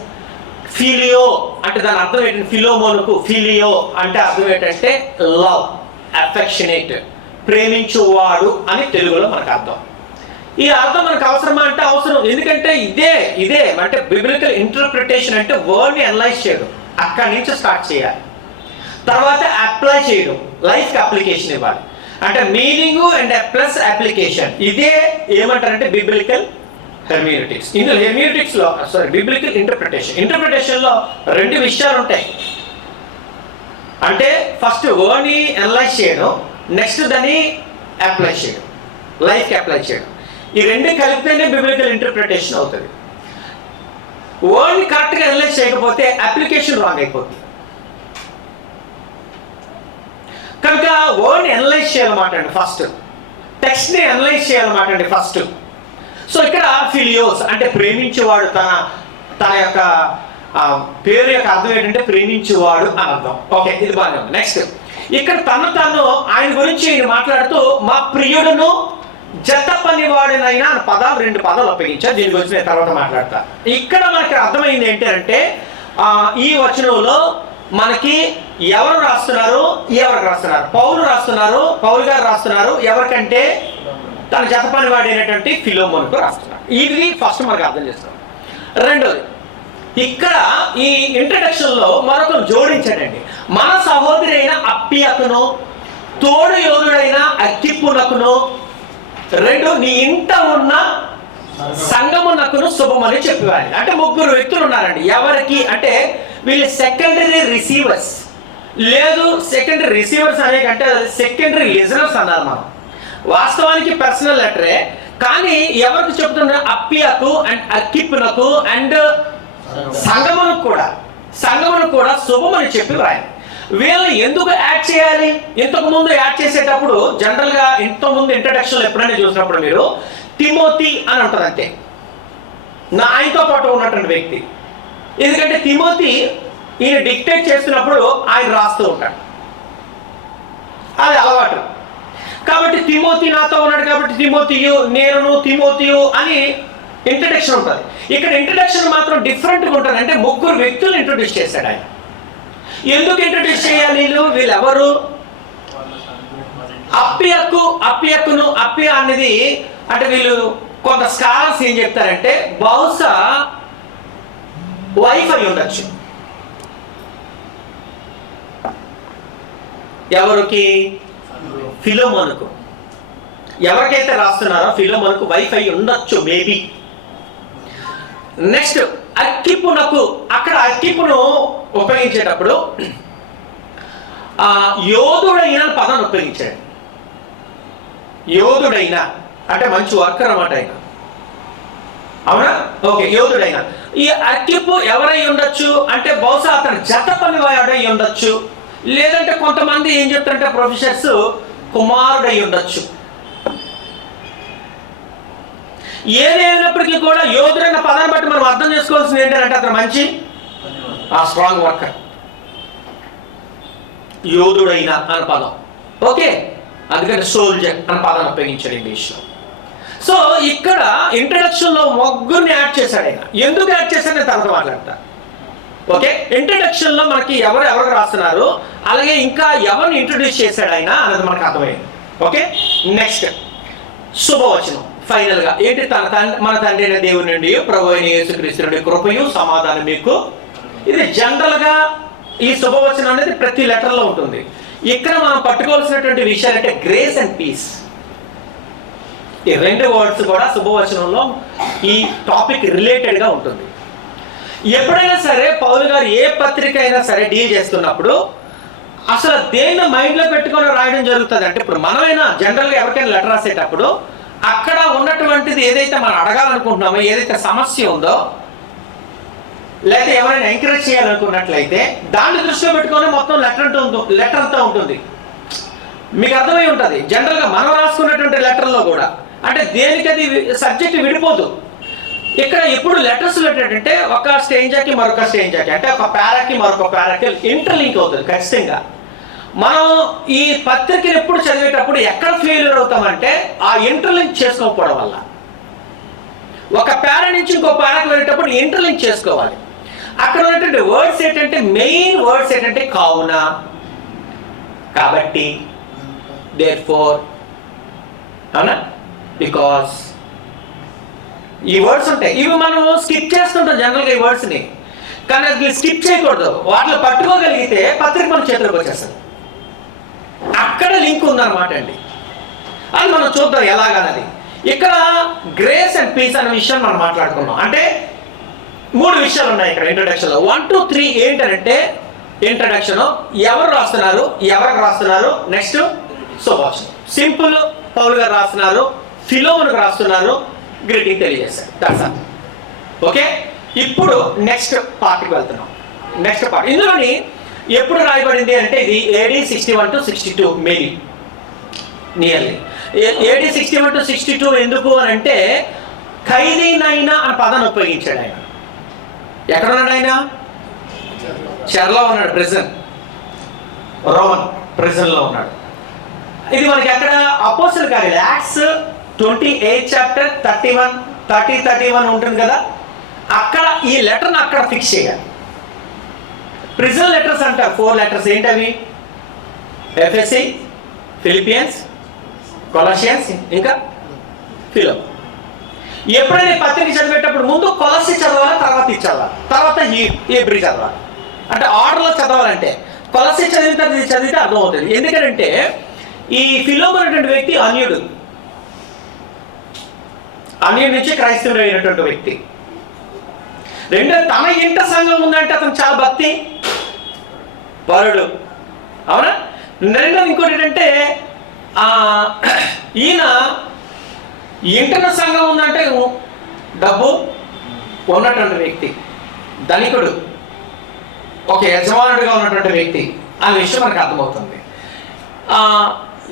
ఫిలియో అంటే దాని అర్థం ఏంటంటే, ఫిలోమోనుకు ఫిలియో అంటే అర్థం ఏంటంటే లవ్. అఫెక్షనేట్, ప్రేమించువాడు అని తెలుగులో మనకు అర్థం. ఈ అర్థం మనకు అవసరమా అంటే అవసరం. ఎందుకంటే ఇదే అంటే బిబ్లికల్ ఇంటర్ప్రిటేషన్ అంటే వర్డ్ని అనలైజ్ చేయడం, అక్కడి నుంచి స్టార్ట్ చేయాలి, తర్వాత అప్లై చేయడం, లైఫ్కి అప్లికేషన్ ఇవ్వాలి. అంటే మీనింగ్ అండ్ ప్లస్ అప్లికేషన్, ఇదే ఏమంటారంటే బిబ్లికల్ హెర్మినెటిక్స్. ఇందులో హెర్మినెటిక్స్లో బిబ్లికల్ ఇంటర్ప్రిటేషన్లో రెండు విషయాలు ఉంటాయి. అంటే ఫస్ట్ వర్డ్ని అనలైజ్ చేయడం, నెక్స్ట్ దాన్ని అప్లై చేయడం, లైఫ్కి అప్లై చేయడం. ఈ రెండు కలిపితేనే బిబ్లికల్ ఇంటర్ప్రిటేషన్ అవుతుంది. వర్డ్ని కరెక్ట్గా అనలైజ్ చేయకపోతే అప్లికేషన్ రాంగ్ అయిపోతుంది. కనుక వర్డ్ని అనలైజ్ చేయాలన్నమాట అండి ఫస్ట్, టెక్స్ట్ని అనలైజ్ చేయాలన్నమాట అండి ఫస్ట్. సో ఇక్కడ ఫిలియోస్ అంటే ప్రేమించేవాడు, తన యొక్క పేరు యొక్క అర్థం ఏంటంటే ప్రేమించేవాడు అని అర్థం. ఓకే, ఇది బాగా. నెక్స్ట్ ఇక్కడ తను ఆయన గురించి మాట్లాడుతూ మా ప్రియుడును జత పనివాడినైనా రెండు పదాలు ఉపయోగించారు. దీని గురించి నేను తర్వాత మాట్లాడతా. ఇక్కడ మనకి అర్థమైంది ఏంటంటే ఈ వచనంలో మనకి ఎవరు రాస్తున్నారు, పౌలు గారు రాస్తున్నారు. ఎవరికంటే తన జత పనివాడైనటువంటి ఫిలోమోనుకు రాస్తున్నారు. ఇది ఫస్ట్ మనకు అర్థం చేస్తాం. రెండోది, ఇక్కడ ఈ ఇంట్రడక్షన్ లో మరొకరు జోడించాడండి. మన సహోదరి అయిన అప్పియకును, తోడు యోధుడైన అక్కిప్పునకును, రెండు నీ ఇంట ఉన్న సంగమునకును శుభమని చెప్పేవాడి. అంటే ముగ్గురు వ్యక్తులు ఉన్నారండి. ఎవరికి అంటే వీళ్ళు సెకండరీ రిసీవర్స్, లేదు సెకండరీ రిసీవర్స్ అనే కంటే సెకండరీ లిజనర్స్ అన్నారు. మనం వాస్తవానికి పర్సనల్ లెటరే, కానీ ఎవరికి చెప్తున్నారు? అప్పియకు అండ్ అక్కిప్పునకు అండ్ సంగమును కూడా శుభమని చెప్పి రాయండి. వీళ్ళని ఎందుకు యాడ్ చేయాలి? ఇంతకు ముందు యాడ్ చేసేటప్పుడు జనరల్గా ఇంతకుముందు ఇంట్రడక్షన్లో ఎప్పుడైనా చూసినప్పుడు మీరు తిమోతి అని ఉంటుంది అంతే, నా ఆయనతో పాటు ఉన్నటువంటి వ్యక్తి. ఎందుకంటే తిమోతి ఈయన డిక్టేట్ చేస్తున్నప్పుడు ఆయన రాస్తూ ఉంటాడు, అది అలవాటు. కాబట్టి తిమోతి నాతో ఉన్నాడు కాబట్టి తిమోతియు, నేను తిమోతియు అని ఇంట్రడక్షన్ ఉంటుంది. ఇక్కడ ఇంట్రడక్షన్ మాత్రం డిఫరెంట్గా ఉంటుంది. అంటే ముగ్గురు వ్యక్తులు ఇంట్రొడ్యూస్ చేశాడు ఆయన. ఎందుకు ఇంట్రొడ్యూస్ చేయాలి? వీళ్ళెవరు? అప్పియకును అనేది అంటే వీళ్ళు కొంత స్కాలర్స్ ఏం చెప్తారంటే బహుశా వైఫ్ అయి ఉండొచ్చు. ఎవరికి? ఫిలోమోనుకు. ఎవరికైతే రాస్తున్నారో ఫిలోమోనుకు వైఫ్ అయి ఉండొచ్చు మేబీ. నెక్స్ట్ అక్కిప్పునకు, అక్కడ అక్కిప్పును ఉపయోగించేటప్పుడు యోధుడైన పదాన్ని ఉపయోగించాడు. యోధుడైన అంటే మంచి వర్కర్ అన్నమాట ఆయన, అవునా? ఓకే, యోధుడైన. ఈ అక్కిప్పు ఎవరై ఉండొచ్చు అంటే బహుశా అతను జత పనివాడై ఉండొచ్చు, లేదంటే కొంతమంది ఏం చెప్తారంటే ప్రొఫెసర్స్ కుమారుడై ఉండొచ్చు. ఏదైనప్పటికీ కూడా యోధుడైన పదాన్ని బట్టి మనం అర్థం చేసుకోవాల్సింది ఏంటంటే అతను మంచి స్ట్రాంగ్ వర్కర్. యోధుడైన అనే పదం, ఓకే, అందుకని సోల్జర్ అనే పదాన్ని ఉపయోగించాడు ఇంగ్లీష్లో. సో ఇక్కడ ఇంట్రడక్షన్లో ముగ్గురిని యాడ్ చేశాడు ఆయన. ఎందుకు యాడ్ చేశాడు నేను తర్వాత మాట్లాడతా. ఓకే, ఇంట్రడక్షన్లో మనకి ఎవరు రాస్తున్నారు, అలాగే ఇంకా ఎవరిని ఇంట్రొడ్యూస్ చేశాడు ఆయన అనేది మనకు అర్థమైంది. ఓకే, నెక్స్ట్ శుభవచనం. ఫైనల్గా ఏంటి? మన తండ్రి అయిన దేవుని నుండి ప్రభు అయిన యేసుక్రీస్తు నుండి కృపయు సమాధానం మీకు. ఇది జనరల్గా ఈ శుభవచనం అనేది ప్రతి లెటర్లో ఉంటుంది. ఇక్కడ మనం పట్టుకోవాల్సినటువంటి విషయాలు అంటే గ్రేస్ అండ్ పీస్. ఈ రెండు వర్డ్స్ కూడా శుభవచనంలో ఈ టాపిక్ రిలేటెడ్గా ఉంటుంది. ఎప్పుడైనా సరే పౌలు గారు ఏ పత్రిక అయినా సరే డీల్ చేస్తున్నప్పుడు అసలు దేన్ని మైండ్లో పెట్టుకొని రాయడం జరుగుతుంది అంటే, ఇప్పుడు మనమైనా జనరల్గా ఎవరికైనా లెటర్ రాసేటప్పుడు అక్కడ ఉన్నటువంటిది ఏదైతే మనం అడగాలనుకుంటున్నామో, ఏదైతే సమస్య ఉందో, లేకపోతే ఎవరైనా ఎంకరేజ్ చేయాలనుకున్నట్లయితే దాన్ని దృష్టిలో పెట్టుకొని మొత్తం లెటర్ అంతా ఉంటుంది. మీకు అర్థమై ఉంటుంది. జనరల్గా మనం రాసుకున్నటువంటి లెటర్లో కూడా అంటే దేనికి అది సబ్జెక్ట్ విడిపోదు. ఇక్కడ ఎప్పుడు లెటర్స్ ఏంటంటే ఒక స్టేంజాకి మరొక స్టేంజాకి, అంటే ఒక పారాకి మరొక పారాకి ఇంటర్లింక్ అవుతుంది ఖచ్చితంగా. మనం ఈ పత్రికను ఎప్పుడు చదివేటప్పుడు ఎక్కడ ఫెయిల్యూర్ అవుతామంటే ఆ ఇంటర్లింక్ చేసుకోకపోవడం వల్ల. ఒక పారా నుంచి ఇంకో పారాకి వెళ్ళేటప్పుడు ఇంటర్లింక్ చేసుకోవాలి. అక్కడ ఉన్నటువంటి వర్డ్స్ ఏంటంటే, మెయిన్ వర్డ్స్ ఏంటంటే కావున, కాబట్టి, therefore, అవునా, బికాస్. ఈ వర్డ్స్ ఉంటాయి, ఇవి మనం స్కిప్ చేస్తుంటాం జనరల్గా ఈ వర్డ్స్ని, కానీ అది స్కిప్ చేయకూడదు. వాటిని పట్టుకోగలిగితే పత్రిక మన చేతిలోకి వచ్చేస్తుంది. అక్కడ లింక్ ఉందన్నమాట అండి. అది మనం చూద్దాం ఎలాగన్నది. ఇక్కడ గ్రేస్ అండ్ పీస్ అనే విషయం మనం మాట్లాడుకున్నాం. అంటే 3 విషయాలు ఉన్నాయి ఇక్కడ ఇంట్రడక్షన్లో. 1 2 3 ఏంటంటే ఇంట్రడక్షన్, ఎవరు రాస్తున్నారు, ఎవరికి రాస్తున్నారు, నెక్స్ట్ శుభవచనం. సింపుల్, పౌలు గారు రాస్తున్నారు, ఫిలోమోనుకు రాస్తున్నారు, గ్రీటింగ్ తెలియజేస్తారు. That's all. ఓకే, ఇప్పుడు నెక్స్ట్ పార్ట్కి వెళ్తున్నాం. నెక్స్ట్ పార్ట్ ఇందులోని ఎప్పుడు రాయబడింది అంటే ఇది AD 61 to 62 maybe nearly. AD 61 to 62 ఎందుకు అని అంటే ఖైదీనైనా అనే పదాన్ని ఉపయోగించాడు ఆయన. ఎక్కడ ఉన్నాడు ఆయన? చెరలో ఉన్నాడు, ప్రిజన్, రోమన్ ప్రిజన్లో ఉన్నాడు. ఇది మనకి ఎక్కడ? అపోస్తలుల కార్యాలు యాక్ట్స్ 28 చాప్టర్ 31 ఉంటుంది కదా, అక్కడ ఈ లెటర్ని అక్కడ ఫిక్స్ చేయాలి. ప్రిజన్ లెటర్స్ అంటారు, 4 లెటర్స్. ఏంటవి? ఎఫెసీ, ఫిలిపియన్స్, కొలసియన్స్, ఇంకా ఫిలో. ఎప్పుడైనా పత్రిక చదివేటప్పుడు ముందు కొలసి చదవాలి, తర్వాత ఇది చదవాలి, తర్వాత హెబ్రీ చదవాలి. అంటే ఆర్డర్లో చదవాలంటే కొలసి చదివిన తర్వాత ఇది చదివితే అర్థమవుతుంది. ఎందుకంటే ఈ ఫిలోమోను అనేటువంటి వ్యక్తి అన్యుడు నుంచి క్రైస్తవుడు అయినటువంటి వ్యక్తి. రెండో, తన ఇంట సంఘం ఉందంటే అతను చాలా భక్తి పరుడు, అవునా? రెండోది ఇంకోటి ఏంటంటే ఈయన ఇంటర్న సంఘం ఉందంటే డబ్బు ఉన్నటువంటి వ్యక్తి, ధనికుడు, ఒక యజమానుడిగా ఉన్నటువంటి వ్యక్తి అనే విషయం మనకు అర్థమవుతుంది.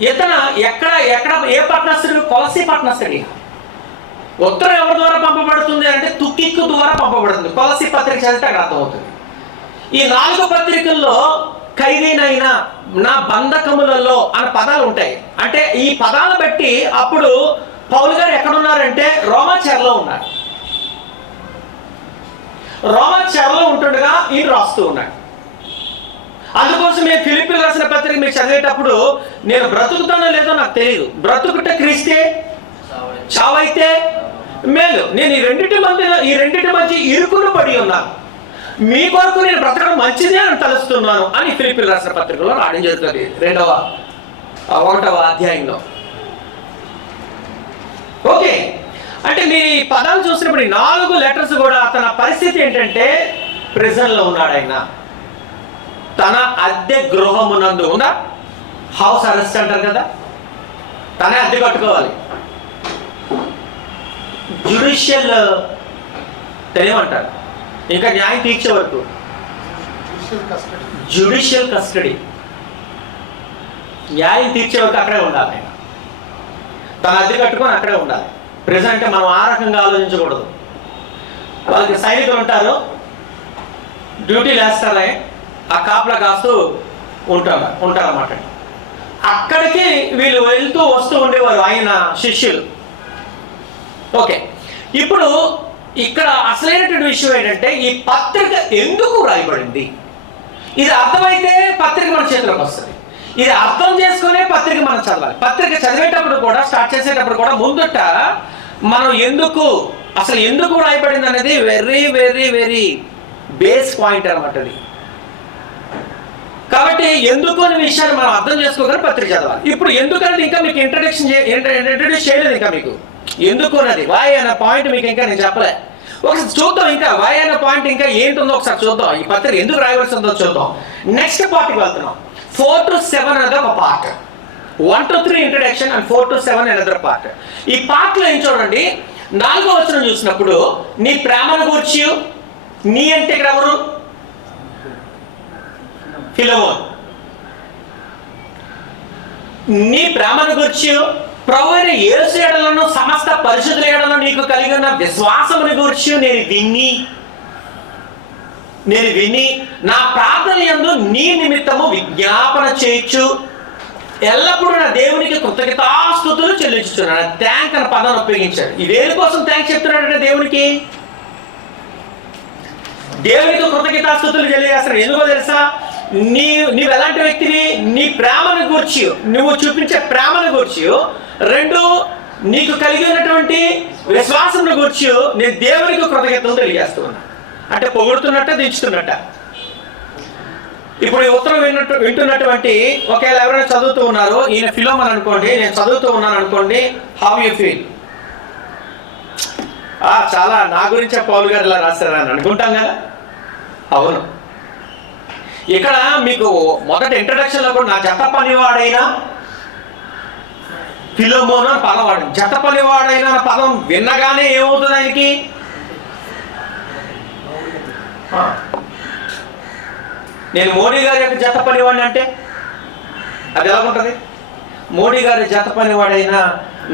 ఇతను ఎక్కడ ఏ పట్టణస్థుడు? కొలసీ పట్టణస్థుడి. ఉత్తరం ఎవరి ద్వారా పంపబడుతుంది అంటే తుకిక్కు ద్వారా పంపబడుతుంది. కొలసీ పత్రిక చదివితే అక్కడ అర్థమవుతుంది. ఈ 4 పత్రికల్లో ఖైదీనైనా, నా బంధకములలో అనే పదాలు ఉంటాయి. అంటే ఈ పదాలను బట్టి అప్పుడు పౌలు గారు ఎక్కడున్నారంటే రోమా చెరలో ఉన్నారు. రోమా చెరలో ఉంటుండగా ఈయన రాస్తూ ఉన్నాడు. అందుకోసం మేము ఫిలిప్పీలు రాసిన పత్రిక మీరు చదివేటప్పుడు నేను బ్రతుకుతానో లేదో నాకు తెలియదు, బ్రతుకుట క్రీస్తే, చావైతే మేలు. నేను ఈ రెండింటి మధ్య ఇరుకును పడి ఉన్నాను, మీ కొరకు నేను బ్రతకడం మంచిదే అని తలుస్తున్నాను అని ఫిలిప్పీలు రాసిన పత్రికలో రాయడం జరుగుతుంది 1వ అధ్యాయంలో. ఓకే, అంటే మీ పదాలు చూసినప్పుడు 4 లెటర్స్ కూడా తన పరిస్థితి ఏంటంటే ప్రిజన్లో ఉన్నాడు. ఆయన తన అద్దె గృహమునందు ఉందా, హౌస్ అరెస్ట్ అంటారు కదా, తనే అద్దె కట్టుకోవాలి. జ్యుడిషియల్ తెలియమంటారు, ఇంకా న్యాయం తీర్చే వరకు జ్యుడిషియల్ కస్టడీ, న్యాయం తీర్చే వరకు అక్కడే ఉండాలి. ఆయన తన అద్దె కట్టుకొని అక్కడే ఉండాలి. ప్రిజన్ అంటే మనం ఆ రకంగా ఆలోచించకూడదు. వాళ్ళకి సైనికులు ఉంటారు, డ్యూటీలు వేస్తారే, ఆ కాపలా కాస్తూ ఉంటారన్నమాట. అక్కడికి వీళ్ళు వెళ్తూ వస్తూ ఉండేవారు ఆయన శిష్యులు. ఓకే, ఇప్పుడు ఇక్కడ అసలైనటువంటి విషయం ఏంటంటే ఈ పత్రిక ఎందుకు రాయబడింది. ఇది అర్థమైతే పత్రిక మన చేతిలోకి వస్తుంది. ఇది అర్థం చేసుకునే పత్రిక మనం చదవాలి. పత్రిక చదివేటప్పుడు కూడా, స్టార్ట్ చేసేటప్పుడు కూడా ముందుట మనం అసలు ఎందుకు రాయబడింది అనేది very very very base point అనమాట అది. కాబట్టి ఎందుకు అనే విషయాన్ని మనం అర్థం చేసుకోగలిగి పత్రిక చదవాలి. ఇప్పుడు ఎందుకనేది ఇంకా మీకు ఇంట్రడ్యూస్ చేయలేదు. ఇంకా మీకు ఎందుకు అన్నది వాయ్ అన్న పాయింట్ మీకు ఇంకా నేను చెప్పలే. ఒకసారి చూద్దాం, ఇంకా వాయ్ అన్న పాయింట్ ఇంకా ఏంటుందో ఒకసారి చూద్దాం. ఈ పత్రిక ఎందుకు రాయవలసి ఉందో చూద్దాం. నెక్స్ట్ పార్ట్కి వెళ్తున్నాం. 4 to 7 అనేది ఒక part. 1 to 3 introduction and 4 to 7 another part. ఈ పార్ట్లో ఏం చూడండి, 4వ వచనం చూసినప్పుడు నీ ప్రేమను గూర్చి, నీ అంటే ఇక్కడ ఎవరు? ఫిలోమోన్. నీ ప్రేమను గూర్చి, ప్రభువైన యేసు యేడలను సమస్త పరిశుద్ధుల యేడలను నీకు కలిగి ఉన్న విశ్వాసమును గూర్చి నేను విని నా ప్రార్థన యందు నీ నిమిత్తము విజ్ఞాపన చేయొచ్చు, ఎల్లప్పుడూ నా దేవునికి కృతజ్ఞతాస్తుతులు చెల్లించుచున్నాను. థ్యాంక్ అనే పదాన్ని ఉపయోగించాడు. ఈ దేని కోసం థ్యాంక్స్ చెప్తున్నాడంటే దేవునికి కృతజ్ఞతాస్తుతులు తెలియజేస్తాడు. ఎందుకో తెలుసా? నీవు ఎలాంటి వ్యక్తివి, నీ ప్రేమను గూర్చి, నువ్వు చూపించే ప్రేమను గూర్చి, రెండు నీకు కలిగి ఉన్నటువంటి విశ్వాసంను గూర్చి నేను దేవునికి కృతజ్ఞతలు తెలియజేస్తూ ఉన్నా. అంటే పొగుడుతున్నట్ట, దించుతున్నట్ట. ఇప్పుడు ఈ ఉత్తరం వింటున్నటువంటి ఒకవేళ ఎవరైనా చదువుతూ ఉన్నారు, ఈయన ఫిలోమన్ అనుకోండి, నేను చదువుతూ ఉన్నాను అనుకోండి, హౌ యూ ఫీల్? చాలా నా గురించే పౌలు గారు ఇలా రాస్తారని అనుకుంటాం కదా. అవును. ఇక్కడ మీకు మొదటి ఇంట్రడక్షన్ లో కూడా నా జత పనివాడైనా ఫిలోమోను అని పదం వాడు. జత పనివాడైన పదం విన్నగానే ఏమవుతుంది ఆయనకి? నేను మోడీ గారి యొక్క జత పనివాడిని అంటే అది ఎలా ఉంటుంది? మోడీ గారి జత పనివాడైన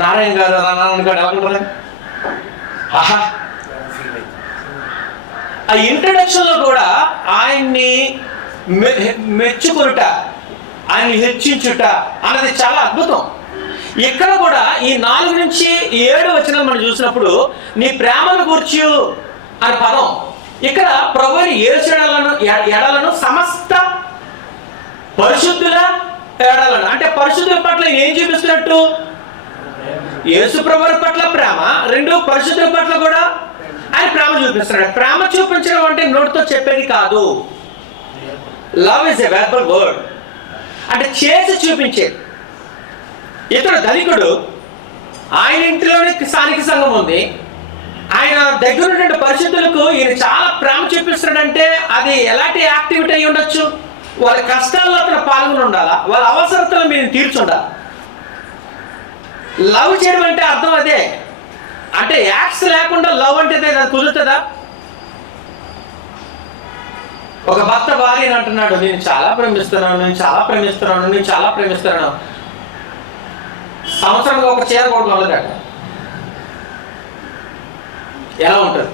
నారాయణ గారు నారాయణ గారు ఎలా ఉంటుంది? ఆహా, ఆ ఇంట్రడక్షన్ లో కూడా ఆయన్ని మెచ్చుకొనుట, ఆయన్ని హెచ్చించుట అన్నది చాలా అద్భుతం. ఇక్కడ కూడా ఈ 4 నుంచి 7 వచనాలు మనం చూసినప్పుడు నీ ప్రేమను గూర్చి అనే పదం, ఇక్కడ ప్రభువుని యేసు ఎడలను సమస్త పరిశుద్ధుల ఎడలను, అంటే పరిశుద్ధుల పట్ల ఏం చూపిస్తున్నట్టు? యేసు ప్రభువు పట్ల ప్రేమ, 2 పరిశుద్ధుల పట్ల కూడా ఆయన ప్రేమ చూపిస్తున్నాడు. ప్రేమ చూపించడం అంటే నోటితో చెప్పేది కాదు. Love is a verbal word, అంటే చేసి చూపించేది. ఇతడు ధనికుడు, ఆయన ఇంటిలోనే స్థానిక సంఘం ఉంది, ఆయన దగ్గర ఉన్నటువంటి పరిస్థితులకు ఈయన చాలా ప్రేమ చూపిస్తున్నాడంటే అది ఎలాంటి యాక్టివిటీ అయి ఉండొచ్చు? వాళ్ళ కష్టాల్లో అతను పాల్గొని ఉండాలా, వాళ్ళ అవసరతలు మీరు తీర్చుండాలి. లవ్ చేయడం అంటే అర్థం అదే. అంటే యాక్ట్స్ లేకుండా లవ్ అంటే అది కుదురుతుందా? ఒక భర్త భార్యని అంటున్నాడు, నేను చాలా ప్రేమిస్తున్నాను, నేను చాలా ప్రేమిస్తున్నాను, నేను చాలా ప్రేమిస్తున్నాను. సంవత్సరంగా ఒక చీర కూడా మొదలట. ఎలా ఉంటుంది?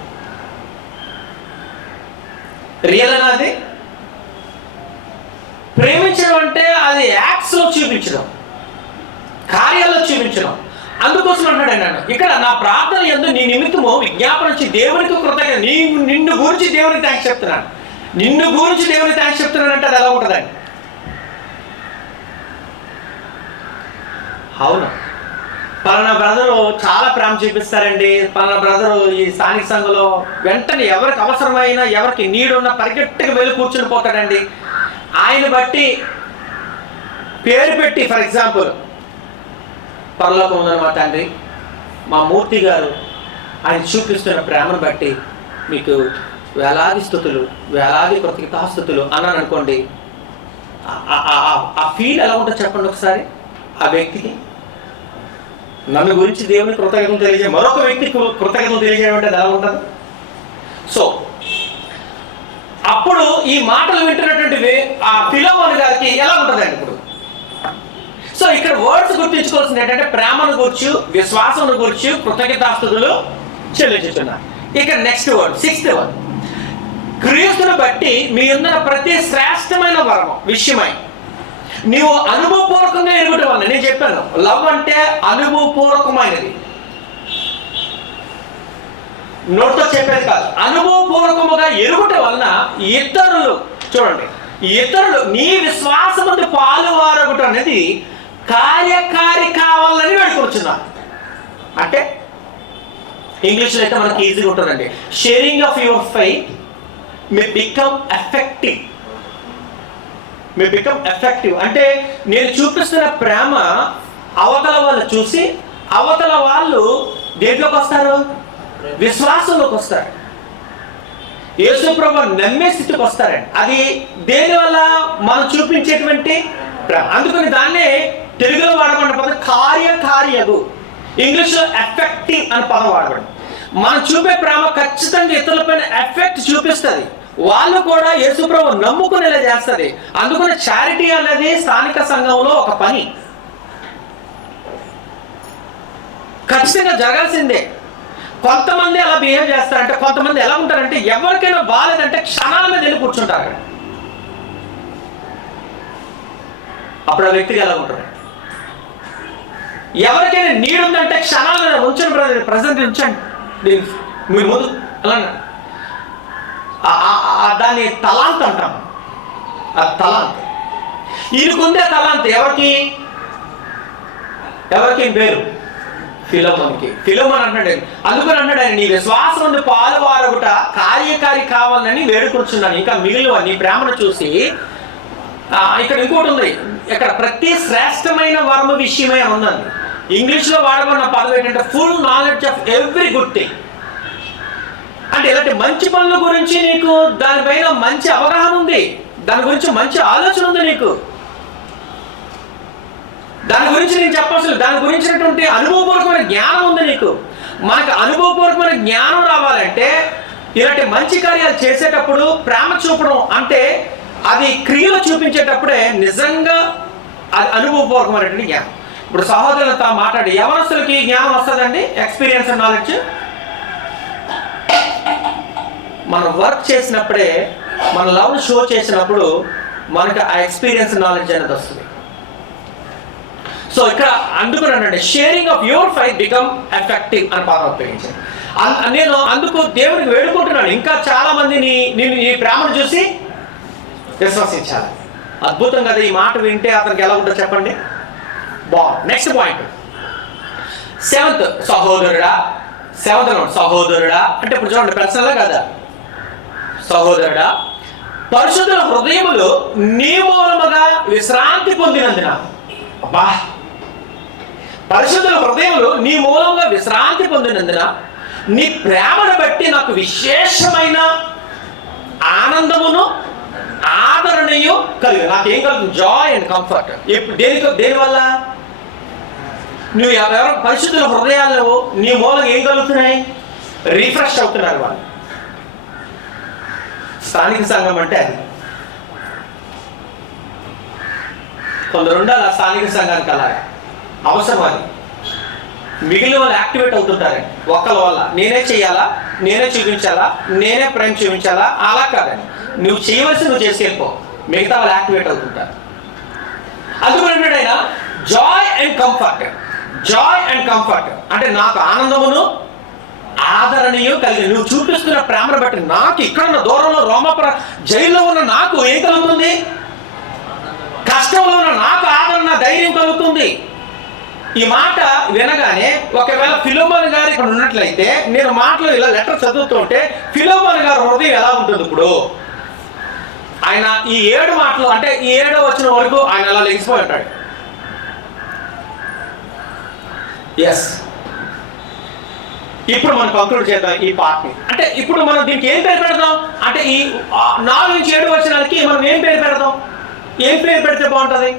రియల్ అనేది ప్రేమించడం అంటే అది యాక్ట్స్ లో చూపించడం, కార్యాల్లో చూపించడం. అందుకోసం అంటాడు నేను ఇక్కడ నా ప్రార్థన యందు నీ నిమిత్తము విజ్ఞాపన వచ్చి దేవునికి కృతజ్ఞత, నిన్ను గురించి దేవునికి థ్యాంక్స్ చెప్తున్నాను, నిన్ను గురించి దేవునికి థ్యాంక్స్ చెప్తున్నాను అంటే అది ఎలా ఉంటుందండి? అవును, పలానా బ్రదరు చాలా ప్రేమ చూపిస్తారండి, పలానా బ్రదరు ఈ స్థానిక సంఘంలో వెంటనే ఎవరికి అవసరమైనా, ఎవరికి నీడున్న పరిగెట్టుకు వెళ్ళి కూర్చుని పోతాడండి. ఆయన బట్టి పేరు పెట్టి, ఫర్ ఎగ్జాంపుల్ పరలోకం ఉందని మా తండ్రి, మా మూర్తి గారు ఆయన చూపిస్తున్న ప్రేమను బట్టి మీకు వేలాది స్తుతులు, వేలాది కృతజ్ఞతాస్తుతులు అన్నాను అనుకోండి. ఆ ఫీల్ ఎలా ఉంటుందో చెప్పండి ఒకసారి. ఆ వ్యక్తికి నన్ను గురించి దేవుని కృతజ్ఞతలు తెలియజే, మరొక వ్యక్తికి కృతజ్ఞతలు తెలియజేయడం అంటే ఎలా ఉంటుంది? సో అప్పుడు ఈ మాటలు వింటున్నటువంటి ఆ ఫిలోమోను గారికి ఎలా ఉంటుందండి ఇప్పుడు? సో ఇక్కడ వర్డ్స్ గుర్తించుకోవాల్సింది ఏంటంటే ప్రేమను గూర్చి, విశ్వాసమును గూర్చి కృతజ్ఞతాస్తుతులు చెల్లించుతున్నారు. ఇక నెక్స్ట్ వర్డ్, 6th వర్డ్, క్రీస్తును బట్టి మీ ఉన్న ప్రతి శ్రేష్టమైన వరము విషయమై నీవు అనుభవపూర్వకంగా ఎరుగుట వల్ల. నేను చెప్పాను లవ్ అంటే అనుభవపూర్వకమైనది, నోటితో చెప్పేది కాదు. అనుభవపూర్వకముగా ఎరుగుట వలన ఇతరులు, చూడండి, ఇతరులు నీ విశ్వాసమందు పాలువారగుట అనేది కార్యకారి కావాలని వేడుకొచ్చున్నారు. అంటే ఇంగ్లీష్లో అయితే మనకి ఈజీగా ఉంటుందండి, sharing of your faith may become effective. May become effective అంటే నేను చూపిస్తున్న ప్రేమ అవతల వాళ్ళు చూసి అవతల వాళ్ళు దేంట్లోకి వస్తారు? విశ్వాసంలోకి వస్తారు, యేసు ప్రభువును నమ్మే స్థితికి వస్తారండి. అది దేనివల్ల మనం చూపించేటువంటి ప్రేమ. అందుకని దాన్నే తెలుగులో వాడబడిన పదం కార్యకార్యగు, ఇంగ్లీష్లో ఎఫెక్టివ్ అని పదం వాడబడింది. మనం చూపే ప్రేమ ఖచ్చితంగా ఇతరులపైన ఎఫెక్ట్ చూపిస్తుంది, వాళ్ళు కూడా యేసు ప్రభువును నమ్ముకునేలా చేస్తుంది. అందుకని చారిటీ అనేది స్థానిక సంఘంలో ఒక పని, ఖచ్చితంగా జరగాల్సిందే. కొంతమంది అలా బిహేవ్ చేస్తారంటే, కొంతమంది ఎలా ఉంటారంటే ఎవరికైనా బాగాలేదంటే క్షణాల మీద వెళ్ళి కూర్చుంటారు. అప్పుడు ఆ వ్యక్తికి ఎలా ఉంటారు? ఎవరికైనా నీడు ఉందంటే క్షణాల మీద ఉంచండి, ప్రజెంట్ ఉంచండి మీరు ముందు, అలా దాన్ని తలాంత్ అంటాం. ఆ తలాంత్. ఈయనకుందే తలాంత్. ఎవరికి పేరు? ఫిలోమోన్కి. ఫిలోమోన్ అంటున్నాడు, అందుకని అన్నాడు ఆయన, నీ విశ్వాసం ఉంది పాలువారొకట కార్యకారి కావాలని వేడుకొచ్చున్నాను, ఇంకా మిగిలిన నీ ప్రేమను చూసి. ఇక్కడ ఇంకోటి ఉంది, ఇక్కడ ప్రతి శ్రేష్టమైన వరమ విషయమే ఉందండి. ఇంగ్లీష్లో వాడమన్న పదం ఏంటంటే full knowledge of every good thing. అంటే ఇలాంటి మంచి పనుల గురించి నీకు దానిపైన మంచి అవగాహన ఉంది, దాని గురించి మంచి ఆలోచన ఉంది నీకు, దాని గురించి నేను చెప్పాల్సిన దాని గురించినటువంటి అనుభవపూర్వకమైన జ్ఞానం ఉంది నీకు. మనకు అనుభవపూర్వకమైన జ్ఞానం రావాలంటే ఇలాంటి మంచి కార్యాలు చేసేటప్పుడు ప్రేమ చూపడం అంటే అది క్రియలు చూపించేటప్పుడే నిజంగా అది అనుభవపూర్వకమైనటువంటి జ్ఞానం. ఇప్పుడు సహోదరులతో మాట్లాడి యవనస్తులకి జ్ఞానం వస్తుందండి, ఎక్స్పీరియన్స్ అండ్ నాలెడ్జ్. మనం వర్క్ చేసినప్పుడే, మన లవ్ షో చేసినప్పుడు మనకు ఆ ఎక్స్పీరియన్స్ నాలెడ్జ్ అనేది వస్తుంది. సో ఇక్కడ అందుకున్నానండి, sharing of your faith become effective అని పదం ఉపయోగించాను. నేను అందుకు దేవుడికి వేడుకుంటున్నాను, ఇంకా చాలా మందిని నేను ఈ ప్రేమను చూసి విశ్వసించాలి. అద్భుతం కదా, ఈ మాట వింటే అతనికి ఎలా ఉంటుందో చెప్పండి. బాగుంది. నెక్స్ట్ పాయింట్, సెవెంత్ సహోదరుడా అంటే ఇప్పుడు చూడండి ప్రశ్నలే కదా. సహోదరుడా, పరిశుద్ధుల హృదయములు నీ మూలముగా విశ్రాంతి పొందినందున. అబ్బా, పరిశుద్ధుల హృదయములు నీ మూలంగా విశ్రాంతి పొందినందున నీ ప్రేమను బట్టి నాకు విశేషమైన ఆనందమును ఆదరణయు కలిగి. నాకేం కలుగుతుంది? Joy and comfort. ఇప్పుడు దేనివల్ల? నువ్వు ఎవరు పరిశుద్ధుల హృదయాల్లో నీ మూలంగా ఏం కలుగుతున్నాయి? రిఫ్రెష్ అవుతున్నారు వాళ్ళు. స్థానిక సంఘం అంటే అది. కొందరు ఉండాలి స్థానిక సంఘానికి అలాగా, అవసరం అది. మిగిలిన వాళ్ళు యాక్టివేట్ అవుతుంటారండి ఒక్కల వల్ల. నేనే చెయ్యాలా, నేనే చూపించాలా, నేనే ప్రేమ చూపించాలా, అలా కాదండి. నువ్వు చేయవలసి నువ్వు చేసుకెళ్ళిపో, మిగతా వాళ్ళు యాక్టివేట్ అవుతుంటారు. అందుకని ఆయన జాయ్ అండ్ కంఫర్ట్ అంటే నాకు ఆనందమును ఆదరణీయం కలిగి. నువ్వు చూపిస్తున్న ప్రేమను బట్టి నాకు ఇక్కడ ఉన్న దూరంలో రోమాపుర జైల్లో ఉన్న నాకు ఏం కలుగుతుంది? కష్టంలో ఉన్న నాకు ఆదరణ, ధైర్యం కలుగుతుంది. ఈ మాట వినగానే ఒకవేళ ఫిలోమోన్ గారు ఇక్కడ ఉన్నట్లయితే, నేను మాటలు ఇలా లెటర్ చదువుతుంటే ఫిలోమోన్ గారు హృదయం ఎలా ఉంటుంది? ఇప్పుడు ఆయన ఈ 7 మాటలు అంటే ఈ 7వ వచనం వరకు ఆయన అలా లెగిసిపోయి ఉంటాడు. ఎస్, ఇప్పుడు మనం కంక్లూడ్ చేద్దాం ఈ పార్ట్ని. అంటే ఇప్పుడు మనం దీనికి ఏం పేరు పెడదాం అంటే ఈ 4 నుంచి 7 వచనాలకి మనం ఏం పేరు పెడదాం? ఏం పేరు పెడితే బాగుంటుంది?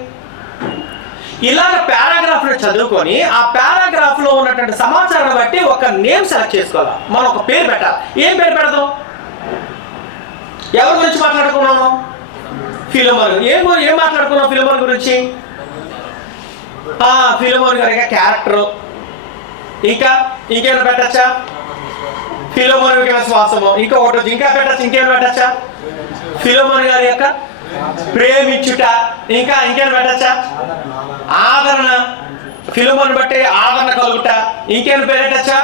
ఇలాగ పారాగ్రాఫ్ని చదువుకొని ఆ పారాగ్రాఫ్లో ఉన్నటువంటి సమాచారాన్ని బట్టి ఒక నేమ్ సెలెక్ట్ చేసుకోవాలి. మనం ఒక పేరు పెట్టాలి. ఏం పేరు పెడదాం? ఎవరి గురించి మాట్లాడుకున్నాము? ఫిలోమోన్. ఏం మాట్లాడుకున్నాం ఫిలోమోన్ గురించి? ఫిలోమోన్ గారి క్యారెక్టరు. ఇంకేమైనా పెట్టచ్చా? ఫిలోమోన్ యొక్క విశ్వాసము. ఒకటి ఇంకా పెట్టచ్చు. ఇంకేమైనా పెట్టచ్చా? ఫిలోమోన్ గారి యొక్క ప్రేమించుట. ఇంకేమైనా పెట్టచ్చా? ఆదరణ. ఫిలోమోన్ బట్టి ఆదరణ కలుగుట. ఇంకేమైనా పేరెట్టచ్చా?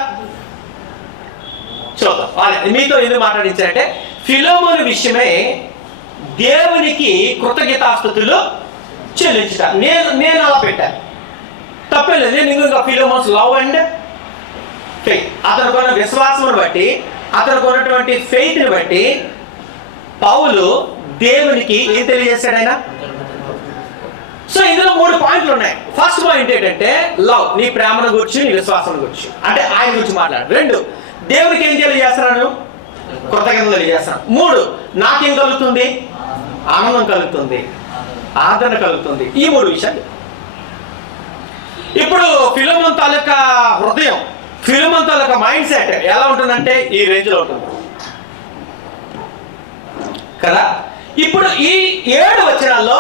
చూద్దాం. మీతో ఎందుకు మాట్లాడించారంటే ఫిలోమోన్ విషయమే దేవునికి కృతజ్ఞతాస్తుతులు చెల్లించుట. నేను అలా పెట్టాను, తప్పలేదు. నేను ఇంకా ఫిలోమోన్స్ లవ్ అండ్ ఫెయిత్, అతనికి ఉన్న విశ్వాసమును బట్టి, అతనికి ఉన్నటువంటి ఫెయిత్ని బట్టి పౌలు దేవునికి ఏం తెలియజేశాడు ఆయన? సో ఇందులో 3 పాయింట్లు ఉన్నాయి. ఫస్ట్ పాయింట్ ఏంటంటే లవ్, నీ ప్రేమను గురించి, నీ విశ్వాసం గురించి, అంటే ఆయన గురించి మాట్లాడు. 2, దేవునికి ఏం తెలియజేస్తున్నాను? కృతజ్ఞతలు తెలియజేస్తాను. 3, నాకేం కలుగుతుంది? ఆనందం కలుగుతుంది, ఆదరణ కలుగుతుంది. ఈ 3 విషయాలు. ఇప్పుడు ఫిలోమోన్ తాలూకా హృదయం, ఫిలోమోన్ తాలూకా మైండ్ సెట్ ఎలా ఉంటుందంటే ఈ రేంజ్లో ఉంటుంది కదా. ఇప్పుడు ఈ 7 వచనాల్లో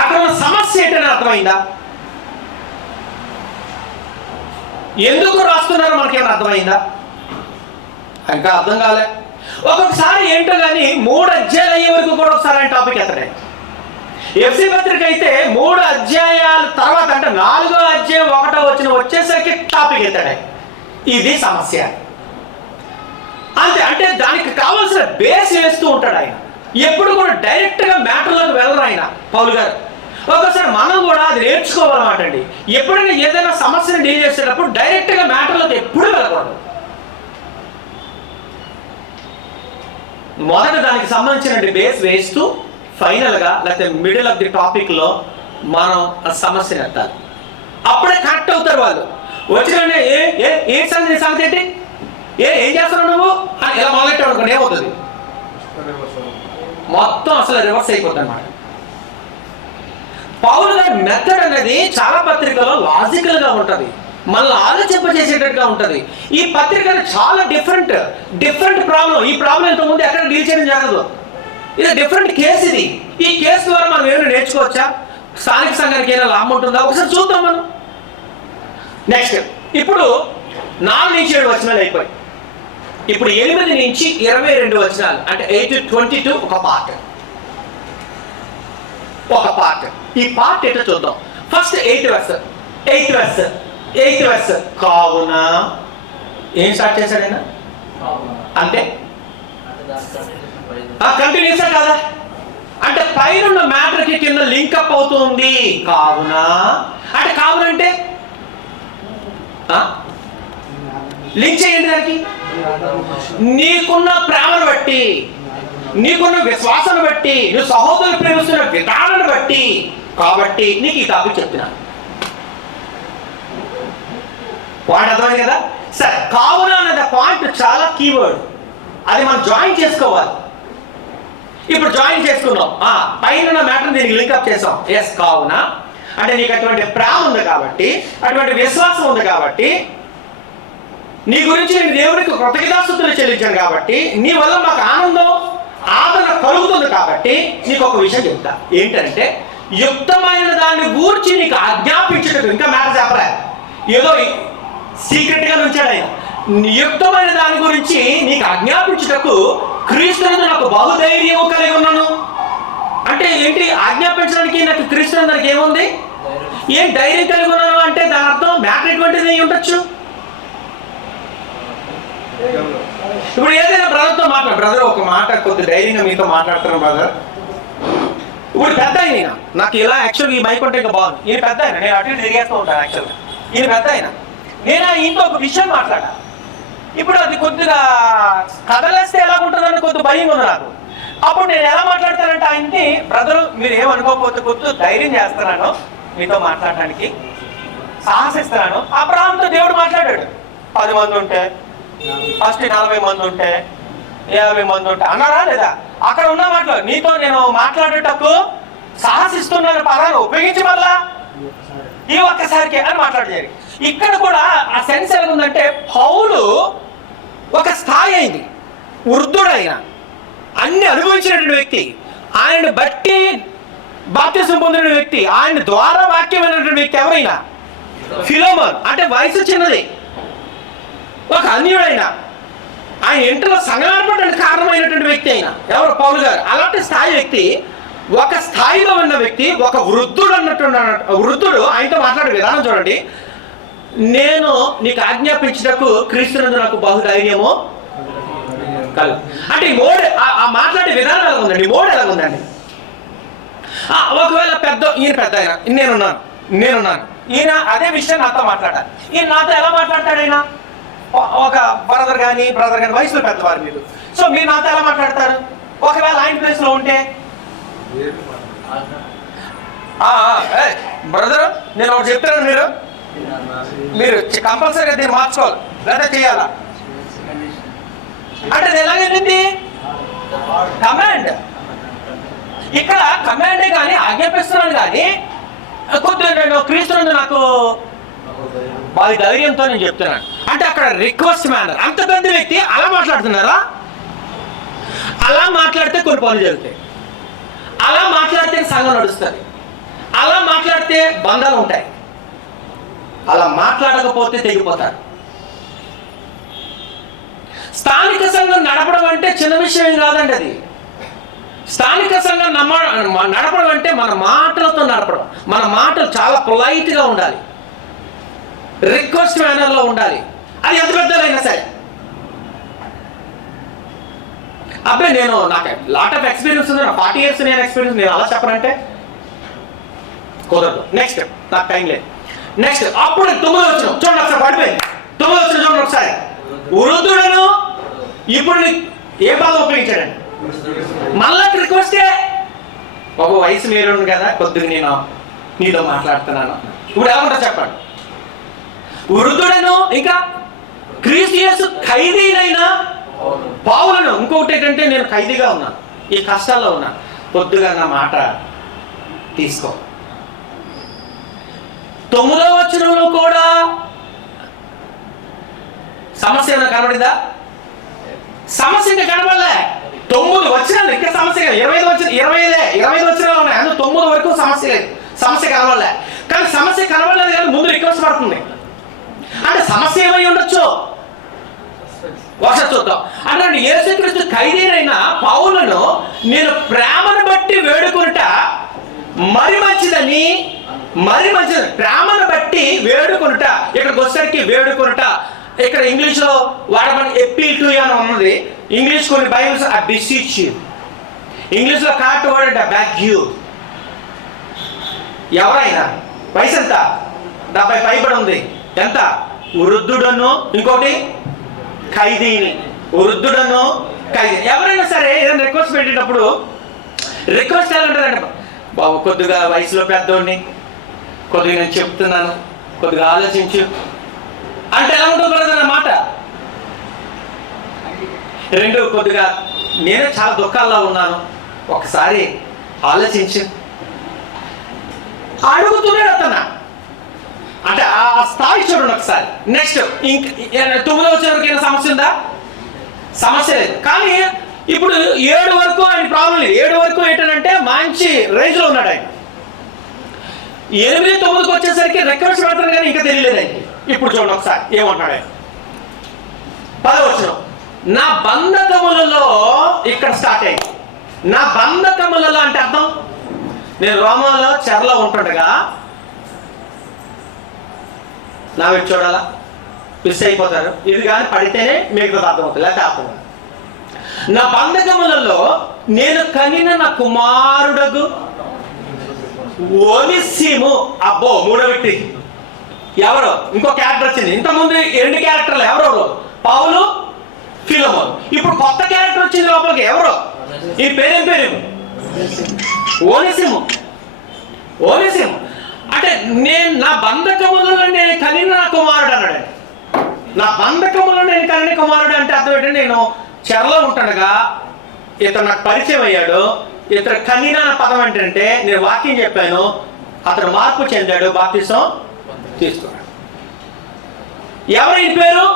అక్కడ ఉన్న సమస్య ఏంటని అర్థమైందా? ఎందుకు రాస్తున్నారో మనకేమైనా అర్థమైందా? ఇంకా అర్థం కాలే. ఒక్కొక్కసారి ఏంటో కానీ 3 అధ్యాయాలు అయ్యే వరకు కూడా ఒకసారి ఆయన టాపిక్ ఎత్తడే. ఎఫ్సీ పత్రిక అయితే 3 అధ్యాయాల తర్వాత అంటే 4వ అధ్యాయం 1వ వచనం వచ్చేసరికి టాపిక్ ఎత్తాడు. ఇది సమస్య అంతే. అంటే దానికి కావాల్సిన బేస్ వేస్తూ ఉంటాడు ఆయన. ఎప్పుడు కూడా డైరెక్ట్గా మ్యాటర్లోకి వెళ్ళరు ఆయన పౌలు గారు. ఒకసారి మనం కూడా అది నేర్చుకోవాలన్నమాట అండి. ఎప్పుడైనా ఏదైనా సమస్యను డీల్ చేసేటప్పుడు డైరెక్ట్గా మ్యాటర్లోకి ఎప్పుడు వెళ్ళకూడదు. మొదట దానికి సంబంధించిన బేస్ వేస్తూ ఫైనల్గా లేకపోతే మిడిల్ ఆఫ్ ది టాపిక్లో మనం ఆ సమస్యను ఎత్తాలి. అప్పుడే కరెక్ట్ అవుతారు వాళ్ళు. వచ్చిన ఏ సంగతి ఏంటి, ఏం చేస్తున్నావు నువ్వు అని ఇలా మొదలెట్టావు అనుకోండి, ఏమవుతుంది? మొత్తం అసలు రివర్స్ అయిపోతుంది అన్నమాట. పౌలు గారి మెథడ్ అనేది చాలా పత్రికలో లాజికల్గా ఉంటుంది, మనల్ని ఆలోచింపజేసేటట్టుగా ఉంటుంది. ఈ పత్రికలు చాలా డిఫరెంట్ ప్రాబ్లం. ఈ ప్రాబ్లం ఇంతకుముందు ఎక్కడ డీల్ చేయడం జరగదు. ఇది డిఫరెంట్ కేసు. ఈ కేసు ద్వారా మనం ఏమైనా నేర్చుకోవచ్చా? స్థానిక సంఘానికి ఏమైనా లాభం ఉంటుందా? ఒకసారి చూద్దాం మనం. నెక్స్ట్ ఇప్పుడు 4-7 వచనాలు అయిపోయి, ఇప్పుడు 8-22 వచనాలు, అంటే 8-22 ఒక పార్ట్. ఈ పార్ట్ ఏంటో చూద్దాం. First 8th verse. కావున ఏం స్టార్ట్ చేశాడు ఆయన? అంటే కంటిన్యూసా కదా, అంటే పైన మ్యాటర్కి కింద లింకప్ అవుతుంది. కావున అంటే లింక్ చేయండి దానికి. నీకున్న ప్రేమను బట్టి, నీకున్న విశ్వాసాన్ని బట్టి, నువ్వు సహోదరులు ప్రేమిస్తున్న విధానాన్ని బట్టి, కాబట్టి నీకు ఈ టాపిక్ చెప్తున్నాను. పాయింట్ అర్థమైంది కదా? సరే, కావున అనే పాయింట్ చాలా కీవర్డ్. అది మనం జాయిన్ చేసుకోవాలి. ఇప్పుడు జాయిన్ చేసుకున్నాం, పైన మ్యాటర్ దీనికి లింకప్ చేసాం. ఎస్, కావున అంటే నీకు అటువంటి ప్రేమ ఉంది కాబట్టి, అటువంటి విశ్వాసం ఉంది కాబట్టి, నీ గురించి నేను దేవుడికి కృతజ్ఞతాస్తుతులు చెల్లించాను కాబట్టి, నీ వల్ల మాకు ఆనందం ఆదరణ కలుగుతుంది కాబట్టి నీకు ఒక విషయం చెప్తా. ఏంటంటే యుక్తమైన దాన్ని గూర్చి నీకు ఆజ్ఞాపించుటకు, ఇంకా మ్యాటర్ చెప్పలే, ఏదో సీక్రెట్ గా ఉంచాడు ఆయన. యుక్తమైన దాని గురించి నీకు ఆజ్ఞాపించుటకు క్రీస్తునందు నాకు బహుధైర్యం కలిగి ఉన్నాను. అంటే ఏంటి? ఆజ్ఞాపించడానికి నాకు క్రీస్తునందు నాకు ఏముంది? ఏం ధైర్యం కలిగి ఉన్నాను అంటే దాని అర్థం మ్యాటర్ ఎటువంటిది అయి ఉండొచ్చు. ఇప్పుడు ఏదైనా బ్రదర్తో బ్రదర్ ఒక మాట కొద్ది ధైర్యంగా మీతో మాట్లాడుతున్నాను బ్రదర్. ఇప్పుడు పెద్ద ఆయన, నాకు ఇలా యాక్చువల్గా ఈ మైక్ ఉంటే ఇంకా బాగుంది. ఈయన పెద్ద ఆయన, నేను అటు ఇటు తిరిగేస్తూ ఉంటాను. యాక్చువల్గా ఈయన పెద్ద ఆయన, నేను ఈయనతో ఒక విషయం మాట్లాడా. ఇప్పుడు అది కొద్దిగా కదలేస్తే ఎలా ఉంటుందని కొద్ది భయం ఉంది నాకు. అప్పుడు నేను ఎలా మాట్లాడతానంటే ఆయనకి, బ్రదరు మీరు ఏమనుకోకపోతే కొద్ది ధైర్యం చేస్తున్నాను మీతో మాట్లాడడానికి, సాహసిస్తున్నాను. అబ్రహాంతో దేవుడు మాట్లాడాడు. 10 మంది ఉంటే, ఫస్ట్ 40 మంది ఉంటే, 50 మంది ఉంటే అన్నారా లేదా? అక్కడ ఉన్న మాటలు నీతో నేను మాట్లాడేటప్పుడు సాహసిస్తున్నాను పదాన్ని ఉపయోగించి మళ్ళా ఈ ఒక్కసారికి అని మాట్లాడేది. ఇక్కడ కూడా ఆ సెన్స్ ఎలా ఉందంటే, పౌలు ఒక స్థాయి అయింది, వృద్ధుడైన అన్ని అనుభవించినటువంటి వ్యక్తి, ఆయన బట్టి బాప్తిసం పొందిన వ్యక్తి, ఆయన ద్వారా వాక్యమైనటువంటి వ్యక్తి ఎవరైనా ఫిలోమోన్, అంటే వయసు చిన్నది, ఒక అన్యుడైన, ఆయన ఇంట్లో సంఘానికి కారణమైనటువంటి వ్యక్తి అయినా ఎవరు? పౌలు గారు. అలాంటి స్థాయి వ్యక్తి, ఒక స్థాయిలో ఉన్న వ్యక్తి, ఒక వృద్ధుడు ఆయనతో మాట్లాడే విధానం చూడండి. నేను నీకు ఆజ్ఞాపించుటకు క్రీస్తునందు నాకు బహుధైర్యము కలుగు. అంటే ఈ మోడ్, ఆ మాట్లాడే విధానం ఎలా ఉందండి? మోడ్ ఎలా ఉందండి? ఒకవేళ ఈయన పెద్ద ఆయన, నేనున్నాను, ఈయన అదే విషయం నాతో మాట్లాడాలి. ఈయన నాతో ఎలా మాట్లాడతాడు? ఆయన ఒక బ్రదర్ కానీ వయసులో పెద్దవారు మీరు. సో మీరు నాతో ఎలా మాట్లాడతారు? ఒకవేళ ఆయన ప్లేస్ లో ఉంటే, బ్రదర్ నేను ఒకటి చెప్తాను, మీరు కంపల్సరీగా దీన్ని మార్చుకోవాలి లేదా చేయాలా అంటే అది ఎలాగైంది? కమాండ్. ఇక్కడ కమాండే కానీ ఆజ్ఞాపిస్తున్నాను కానీ కొద్దిగా నేను క్రీస్తునందు నాకు వారి ధైర్యంతో నేను చెప్తున్నాను అంటే అక్కడ రిక్వెస్ట్ మేనర్. అంత పెద్ద వ్యక్తి అలా మాట్లాడుతున్నారా? అలా మాట్లాడితే కొన్ని పనులు జరుగుతాయి, అలా మాట్లాడితే సంఘం నడుస్తుంది, అలా మాట్లాడితే బంధాలు ఉంటాయి, అలా మాట్లాడకపోతే తెగిపోతారు. స్థానిక సంఘం నడపడం అంటే చిన్న విషయం కాదండి. అది స్థానిక సంఘం నడపడం అంటే మన మాటలతో నడపడం. మన మాటలు చాలా పొలైట్గా ఉండాలి, రిక్వెస్ట్ మేనర్లో ఉండాలి. అది ఎంత పెద్దలైనా సరే. అబ్బాయి నాకు లాట్ ఆఫ్ ఎక్స్పీరియన్స్ ఉంది, 40 years నేను ఎక్స్పీరియన్స్, నేను అలా చెప్పనంటే కుదరదు. నెక్స్ట్, నాకు టైం లేదు. నెక్స్ట్ అప్పుడు 9వ వచనం చూడండి ఒకసారి, పడిపోయింది 9వ వచనం చూడండి ఒకసారి. వృద్ధుడను ఇప్పుడు ఏ పదం ఉపయోగించాడండి? మళ్ళా రిక్వెస్టే, బాబు వయసు మీరు కదా, కొద్దిగా నేను నీతో మాట్లాడుతున్నాను. ఇప్పుడు ఏమంటారు చెప్పండి? వృద్ధుడను, ఇంకా క్రీస్తు యేసు ఖైదీనైన పౌలును. ఇంకొకటి ఏంటంటే, నేను ఖైదీగా ఉన్నాను, ఈ కష్టాల్లో ఉన్నాను, కొద్దిగా నా మాట తీసుకో. 9వ వచనంలో కూడా సమస్య ఏమైనా కనబడిందా? సమస్య ఇంకా కనబడలే. 9 వచనాలు ఇక్కడ సమస్య కాదు. 25 వచనాలు ఉన్నాయి, అందులో 9 వరకు సమస్య లేదు, సమస్య కనబడలే. కానీ సమస్య కనబడలేదు కానీ ముందు రిక్వెస్ట్ పడుతుంది. అంటే సమస్య ఏమై ఉండొచ్చు ఒకసారి చూద్దాం. అంటే యేసుక్రీస్తు ఖైదీనైన పౌలును నేను ప్రేమను బట్టి వేడుకొనుట మరి మంచిదని, ప్రేమను బట్టి వేడుకొనుట. ఇక్కడికి వచ్చేసరికి వేడుకొనుట, ఇక్కడ ఇంగ్లీష్ లో వాడమని ఎప్పీల్ టు అని ఉన్నది. ఇంగ్లీష్ కొన్ని Bibles I beseech you, English లో కరెక్ట్ వర్డ్ బ్యాక్ యూ. ఎవరైనా వయసు ఎంత? 70 పైబడి ఉంది. ఎంత? వృద్ధుడను, ఇంకోటి ఖైదీని. వృద్ధుడను ఖైదీ. ఎవరైనా సరే ఏదైనా రిక్వెస్ట్ పెట్టేటప్పుడు రిక్వెస్ట్ ఎలా ఉంటుందంటే, బాబు కొద్దిగా వయసులో పెద్దోడిని, కొద్దిగా నేను చెప్తున్నాను, కొద్దిగా ఆలోచించు అంటే ఎలా ఉంటుంది బ్రదర్ అన్నమాట. 2, కొద్దిగా నేనే చాలా దుఃఖాల్లో ఉన్నాను, ఒకసారి ఆలోచించు అడుగుతున్నాడు అతను. అంటే ఆ స్థాయి చూడండి ఒకసారి. నెక్స్ట్ 9వ వరకు సమస్య ఉందా? సమస్య లేదు. కానీ ఇప్పుడు 7 వరకు ఆయన ప్రాబ్లం లేదు. 7 వరకు ఏంటంటే మంచి రేంజ్ లో ఉన్నాడు ఆయన. 8, 9కి వచ్చేసరికి రిక్వెస్ట్ పెడతారు కానీ ఇంకా తెలియలేదు ఆయనకి. ఇప్పుడు చూడండి ఒకసారి ఏమంటాడు ఆయన. 10వ వచనం, నా బంధకములలో, ఇక్కడ స్టార్ట్ అయింది. నా బంధకములలో అంటే అర్థం, నేను రోమాలో చెరలో ఉంటుండగా నా వీటి చూడాలా, మిస్ అయిపోతారు. ఇది కానీ పడితేనే మీకు అర్థమవుతుంది, లేకపోతే అర్థం. నా బంధకములలో నేను కనిన నా కుమారుడగు ఒనిసిము. అబ్బో, 3వ వ్యక్తి ఎవరు? ఇంకో క్యారెక్టర్ వచ్చింది. ఇంతకుముందు 2 క్యారెక్టర్లు ఎవరెవరు? పౌలు, ఫిలమోన్. ఇప్పుడు కొత్త క్యారెక్టర్ వచ్చింది లోపలికి. ఎవరు? ఈ పేరేం పేరు? ఓనేసిము. అంటే నేను నా బంధకములలో నేను కనిన నా కుమారుడు అన్నాడు. నా బంధకములో నేను కనిన కుమారుడు అంటే అర్థం ఏంటంటే, నేను చెరలో ఉంటుండగా ఇతను నాకు పరిచయం అయ్యాడు. ఇతను కనిన పదం ఏంటంటే, నేను వాక్యం చెప్పాను, అతను మార్పు చెందాడు, బాప్తిసం తీసుకున్నాడు. ఎవరు ఈ పేరు?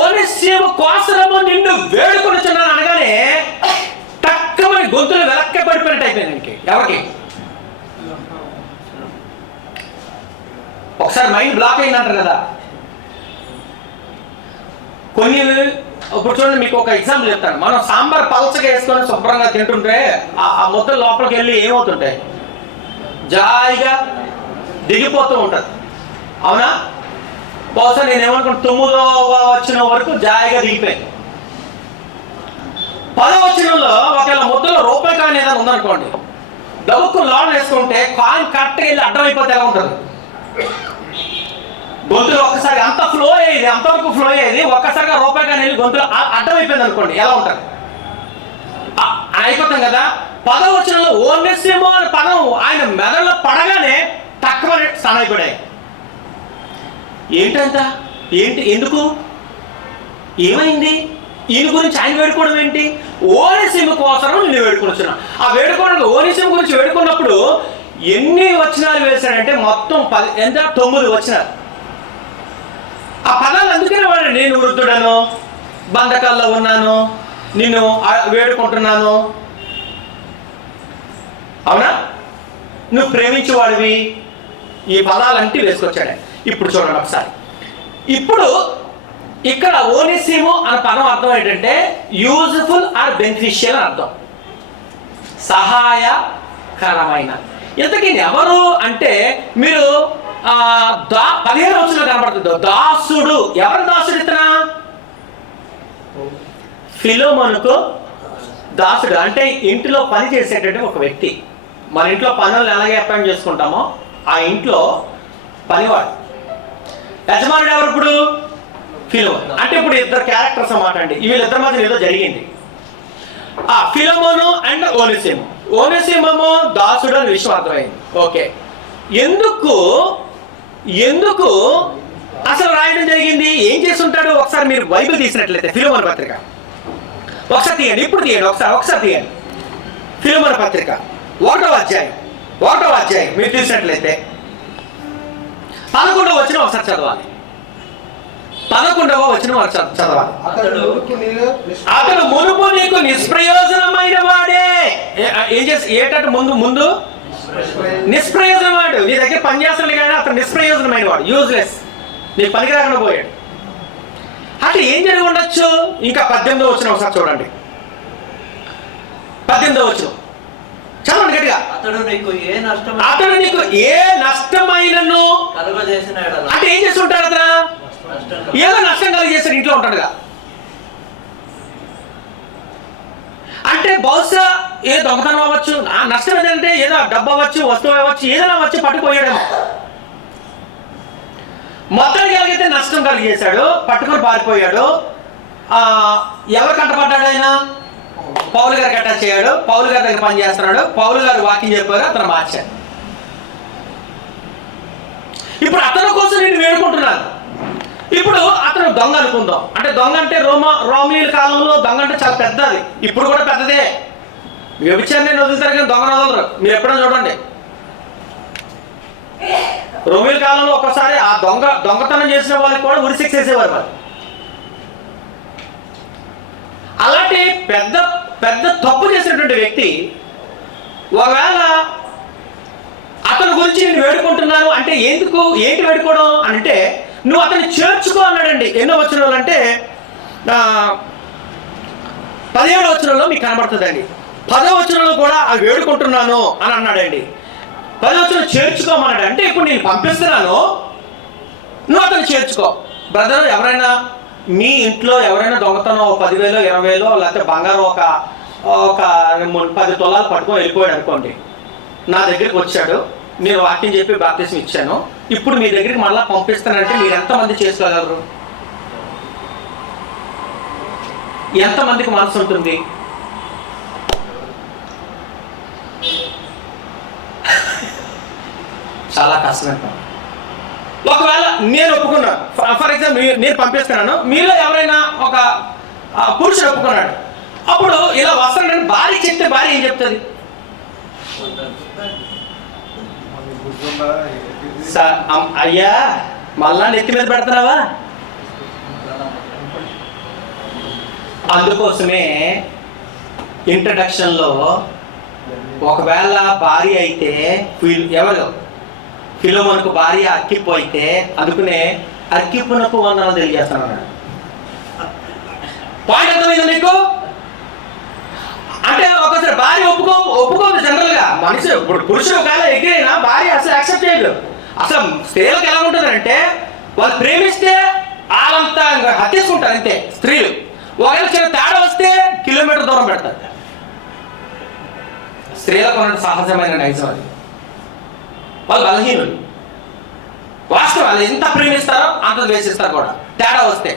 ఓనేసిము కోసరము నిన్ను వేడుకొనుచున్నాను అనగానే తక్కువని గొంతులు వెలక్క పడిపోయినట్టు అయిపోయింది. ఎవరికి? ఒకసారి మైండ్ బ్లాక్ అయిందంటారు కదా కొన్ని. ఇప్పుడు చూడండి, మీకు ఒక ఎగ్జాంపుల్ చెప్తాను. మనం సాంబార్ పలచగా వేసుకొని శుభ్రంగా తింటుంటే ఆ ముద్దలు లోపలికి వెళ్ళి ఏమవుతుంటాయి? జాయిగా దిగిపోతూ ఉంటుంది, అవునా? బహుశా నేను ఏమనుకుంటా 9వ వచనం వరకు జాయిగా దిగిపోయింది. 10వ వచనంలో ఒకవేళ ముద్దలో రూపాయి కాని ఏదైనా ఉందనుకోండి, దవ్వుకు లోన్ వేసుకుంటే కాయిన్ కరెక్ట్గా వెళ్ళి అడ్డం అయిపోతే ఎలా ఉంటుంది? గొంతులు ఒక్కసారి అంత ఫ్లో అయ్యేది, అంతవరకు ఫ్లో అయ్యేది, ఒక్కసారిగా రూపాయి కానీ వెళ్ళి గొంతులు అడ్డం అయిపోయింది అనుకోండి, ఎలా ఉంటుంది? అయిపోతాం కదా. 10వ వచనంలో ఓనేసిము అనే పదం ఆయన మెదడులో పడగానే తక్కువ స్థానం అయిపోయాయి. ఏంటంత? ఏంటి? ఎందుకు? ఏమైంది? ఈయన గురించి ఆయన వేడుకోవడం ఏంటి? ఓనేసిము కోసం నేను వేడుకొనిచ్చున్నా. ఆ వేడుకోవడానికి ఓనేసిము గురించి వేడుకున్నప్పుడు ఎన్ని వచనాలు వేశాడంటే మొత్తం 9 వచనాలు. ఆ పదాలు అందుకనే వాడు, నేను వృద్ధుడను, బంధకాల్లో ఉన్నాను, నిన్ను వేడుకుంటున్నాను, అవునా, నువ్వు ప్రేమించేవాడివి, ఈ పదాలంటే వేసుకొచ్చాడు. ఇప్పుడు చూడండి ఒకసారి. ఇప్పుడు ఇక్కడ ఓనేసిము అనే పదం అర్థం ఏంటంటే యూజ్ఫుల్ ఆర్ బెనిఫిషియల్ అని అర్థం, సహాయకరమైన. ఇంతకీ ఎవరు అంటే మీరు 15వ వచనంలో కనబడుతుంది, దాసుడు. ఎవరు దాసుడు? ఇతనా ఫిలోమోనుకు దాసుడు అంటే ఇంటిలో పని చేసేటటువంటి ఒక వ్యక్తి. మన ఇంట్లో పనులను ఎలాగే అపాయింట్ చేసుకుంటామో ఆ ఇంట్లో పనివాడు. యజమానుడు ఎవరు ఇప్పుడు? ఫిలోమోను. అంటే ఇప్పుడు ఇద్దరు క్యారెక్టర్స్ అన్నమాట అండి. వీళ్ళిద్దరి మధ్య ఏదో జరిగింది. ఫిలోమోను అండ్ ఓనేసిము. ఓనేసిమము దాసుడు అని విషయం అర్థమైంది. ఓకే, ఎందుకు అసలు రాయడం జరిగింది? ఏం చేస్తుంటాడు? ఒకసారి మీరు బైబిల్ తీసినట్లయితే ఫిలోమోను పత్రిక ఒకసారి తీయండి. ఇప్పుడు తీయండి, ఒకసారి తీయండి. ఫిలోమోను పత్రిక 1వ అధ్యాయం మీరు తీసినట్లయితే 11వ వచనం ఒకసారి చదవాలి. 11వ వచనం చదవాలి. అతడు మునుపు నీకు నిష్ప్రయోజనమైన వాడే. ఏం చేసి ఏటట్టు ముందు నిష్ప్రయోజనం వాడు. నీ దగ్గర పనిచేస్తాడు కానీ అతను నిష్ప్రయోజనమైన వాడు, యూజ్లెస్, నీకు పనికి రాకుండా పోయాడు. అంటే ఏం జరిగి ఉండొచ్చు? ఇంకా 18వ వచనం ఒకసారి చూడండి. 18వ వచనం చదవండి గట్టిగా. అతడు నీకు ఏ నష్టమైనను కలుగజేసిన యెడల. అంటే ఏం చేసి ఉంటాడు? అతను ఏదో నష్టం కలిగేస్తాడు, ఇంట్లో ఉంటాడుగా. అంటే బహుశా ఏ దొంగతనం అవ్వచ్చు, ఆ నష్టం ఏదంటే ఏదో డబ్బు అవ్వచ్చు, వస్తువు అవ్వచ్చు, ఏదైనా వచ్చి పట్టుకుపోయాడేమో. మొత్తానికి ఎలాగైతే నష్టం కలిగేశాడు, పట్టుకొని పారిపోయాడు. ఎవరు కంటపడ్డాడు? ఆయన పౌలు గారికి అటాచ్ అయ్యాడు. పౌలు గారి దగ్గర పని చేస్తున్నాడు. పౌలు గారు వాకింగ్ చెప్పారు, అతను మార్చాడు. ఇప్పుడు అతని కోసం నేను వేడుకుంటున్నాను. ఇప్పుడు అతను దొంగ అనుకుందాం. అంటే దొంగ అంటే రోమిల కాలంలో దొంగ అంటే చాలా పెద్దది. ఇప్పుడు కూడా పెద్దదే. వ్యభిచారాన్ని వదులుతారు కానీ దొంగ వదలరు. మీరు ఎప్పుడైనా చూడండి. రోమిల కాలంలో ఒకసారి ఆ దొంగతనం చేసిన వాళ్ళకి కూడా ఉరిశిక్ష వేసేవారు మరి. అలాంటి పెద్ద తప్పు చేసినటువంటి వ్యక్తి ఒకవేళ అతని గురించి నేను వేడుకుంటున్నాను అంటే ఏంటి వేడుకోవడం అంటే, నువ్వు అతన్ని చేర్చుకో అన్నాడండి. ఎన్నో వచనాలు అంటే 17వ వచనంలో మీకు కనబడుతుందండి. 10వ వచనంలో కూడా అవి వేడుకుంటున్నాను అని అన్నాడండి. 10వ వచనం చేర్చుకోమన్నాడు. అంటే ఇప్పుడు నేను పంపిస్తున్నాను, నువ్వు అతన్ని చేర్చుకో. బ్రదర్, ఎవరైనా మీ ఇంట్లో ఎవరైనా దొంగతనం 10,000 20,000 లేకపోతే బంగారం ఒక 10 తులాలు పట్టుకొని వెళ్ళిపోయాడు అనుకోండి. నా దగ్గరికి వచ్చాడు, నేను వాక్యం చెప్పి బాప్తిసం ఇచ్చాను, ఇప్పుడు మీ దగ్గరికి మళ్ళీ పంపిస్తానంటే మీరు ఎంతమంది చేసుకోగలరు? ఎంతమందికి మనసు ఉంటుంది? చాలా కష్టమైన పని. ఒకవేళ నేను ఒప్పుకున్నాను, ఫర్ ఎగ్జాంపుల్ నేను పంపిస్తున్నాను, మీలో ఎవరైనా ఒక పురుషుడు ఒప్పుకున్నాడు, అప్పుడు ఇలా వస్తానని భార్య చెప్తే భార్య ఏం చెప్తుంది? అయ్యా మళ్ళా నెత్తి మీద పెడుతున్నావా? అందుకోసమే ఇంట్రడక్షన్లో ఒకవేళ భార్య అయితే ఎవరు ఫిలోమోనుకు భార్య అర్కిప్పు అయితే, అందుకనే అర్కిప్పునకు వందనాలు తెలియజేస్తున్నాను. పాయింట్ అర్థమైందా మీకు? అంటే ఒకసారి భార్య ఒప్పుకోదు జనరల్ గా. మనిషి ఇప్పుడు పురుషుడు ఒకవేళ ఎగిరైనా భార్య అసలు యాక్సెప్ట్ చేయదు. అసలు స్త్రీలకు ఎలా ఉంటుందంటే, వాళ్ళు ప్రేమిస్తే వాళ్ళంతా హత్యేసుకుంటారు అంతే. స్త్రీలు ఒకవేళ చిన్న తేడా వస్తే కిలోమీటర్ దూరం పెడతారు. స్త్రీలకు ఉన్న సహజమైన నైజం అది. వాళ్ళు బలహీనులు. వాస్తవం, వాళ్ళు ఎంత ప్రేమిస్తారో అంత ద్వేషిస్తారు కూడా. తేడా వస్తే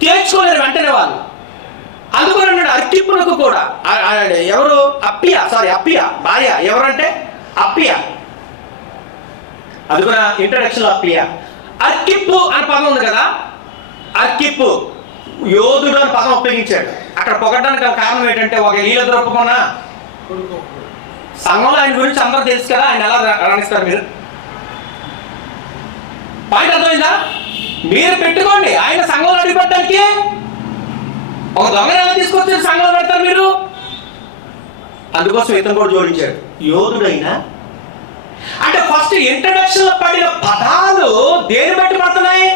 తీర్చుకోలేరు వెంటనే వాళ్ళు. అందుకని అన్నాడు అర్కిప్పునకు కూడా. ఎవరు? అప్పియ భార్య. ఎవరంటే అప్పియ. అది కూడా ఇంట్రడక్షన్ అప్పియ. అర్కిప్పు అనే పదం ఉంది కదా, అర్కిప్పు యోధుడు అని పదం ఉపయోగించాడు. అక్కడ పొగడానికి కారణం ఏంటంటే, ఒక వీళ్ళిద్దరు ఒప్పుకున్నా సంఘంలో ఆయన గురించి అందరూ తెలుసు కదా, ఆయన ఎలా రాణిస్తారు మీరు? పాయింట్ అర్థమైందా? మీరు పెట్టుకోండి. ఆయన సంఘంలో అడిగిపెట్టడానికి ఒక దొంగను ఎలా తీసుకొచ్చి సంఘంలో పెడతారు మీరు? అందుకోసం ఇతను కూడా జోడించాడు, యోధుడైనా. అంటే ఫస్ట్ ఇంట్రడక్షన్ లో పడిన పదాలు దేని బట్టి పడుతున్నాయి?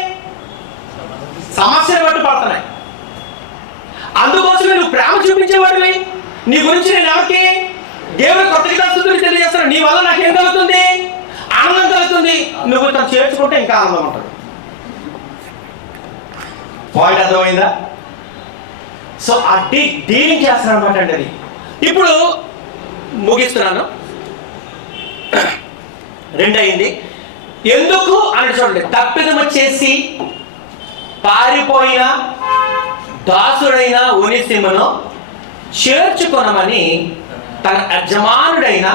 సమస్యను బట్టి పడుతున్నాయి. అందుకోసమే నువ్వు ప్రేమ చూపించేవాడివి. నీ గురించి నేను ఎవరికి? దేవుడు కొత్తగా స్తుతులు తెలియజేస్తాను. నీ వల్ల నాకేం కలుగుతుంది? ఆనందం కలుగుతుంది. నువ్వు తను చేర్చుకుంటే ఇంకా ఆనందం ఉంటుంది. పాయింట్ అర్థమైందా? సో ఆ డీలింగ్ చేస్తాను అనమాట అండి అది. ఇప్పుడు ముగిస్తున్నాను. 2 అయింది. ఎందుకు అని చూడండి, తప్పిదము చేసి పారిపోయిన దాసుడైన ఒనేసిమును చేర్చుకొనమని తన యజమానుడైన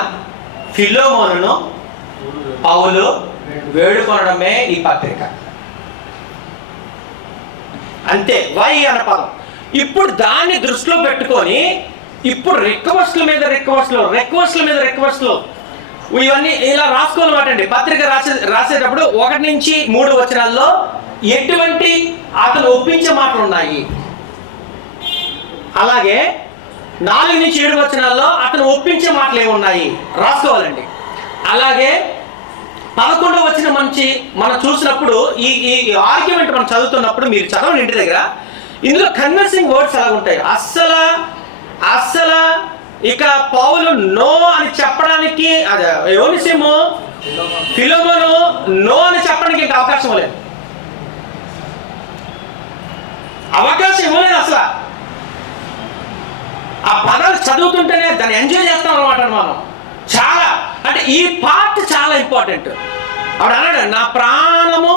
ఫిలోమోనును పౌలు వేడుకొనడమే ఈ పత్రిక. అంతే. వై అన్న పదం. ఇప్పుడు దాన్ని దృష్టిలో పెట్టుకొని ఇప్పుడు రిక్వెస్ట్ల మీద రిక్వెస్ట్లు ఇవన్నీ ఇలా రాసుకోవాలన్నమాట అండి. పత్రిక రాసేటప్పుడు 1 నుంచి 3 వచనాల్లో ఎటువంటి అతను ఒప్పించే మాటలు ఉన్నాయి, అలాగే 4 నుంచి 7 వచనాల్లో అతను ఒప్పించే మాటలు ఏమున్నాయి రాసుకోవాలండి. అలాగే 11 వచనం మనం చూసినప్పుడు ఈ ఆర్గ్యుమెంట్ మనం చదువుతున్నప్పుడు మీరు చదవండి ఇంటి దగ్గర, ఇందులో కన్విన్సింగ్ వర్డ్స్ ఎలా ఉంటాయి. అస్సలు ఇక పౌలు నో అని చెప్పడానికి, అదే ఒనేసిము ఫిలోమోను నో అని చెప్పడానికి ఇంకా అవకాశం ఇవ్వలేదు. అసలు ఆ పదాలు చదువుతుంటేనే దాన్ని ఎంజాయ్ చేస్తాం అన్నమాట మనం. చాలా అంటే ఈ పార్ట్ చాలా ఇంపార్టెంట్. ఆవిడ అన్నాడు, నా ప్రాణము,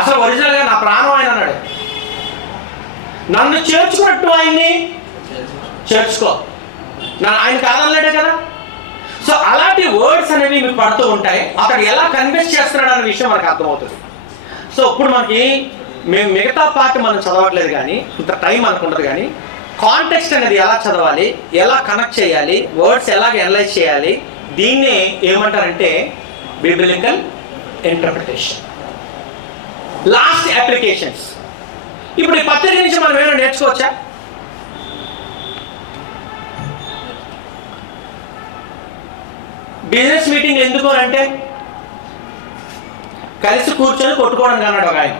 అసలు ఒరిజినల్గా నా ప్రాణం ఆయన అన్నాడు, నన్ను చేర్చుకున్నట్టు ఆయన్ని చేర్చుకో, ఆయన కాదనలేడే కదా. సో అలాంటి వర్డ్స్ అనేవి మీకు పడుతూ ఉంటాయి. అతడు ఎలా కన్విన్స్ చేస్తున్నాడు అనే విషయం మనకు అర్థమవుతుంది. సో ఇప్పుడు మేము మిగతా పార్ట్ మనం చదవట్లేదు, కానీ ఇంత టైం మనకు ఉండదు. కానీ కాంటెక్స్ట్ అనేది ఎలా చదవాలి, ఎలా కనెక్ట్ చేయాలి, వర్డ్స్ ఎలాగ అనలైజ్ చేయాలి, దీన్నే ఏమంటారంటే బిబ్లికల్ ఇంటర్ప్రిటేషన్. Last applications. ఇప్పుడు ఈ పత్రిక నుంచి మనం ఏమైనా నేర్చుకోవచ్చా? బిజినెస్ మీటింగ్ ఎందుకు అంటే కలిసి కూర్చొని కొట్టుకోవడానికి అన్నాడు ఒక ఆయన.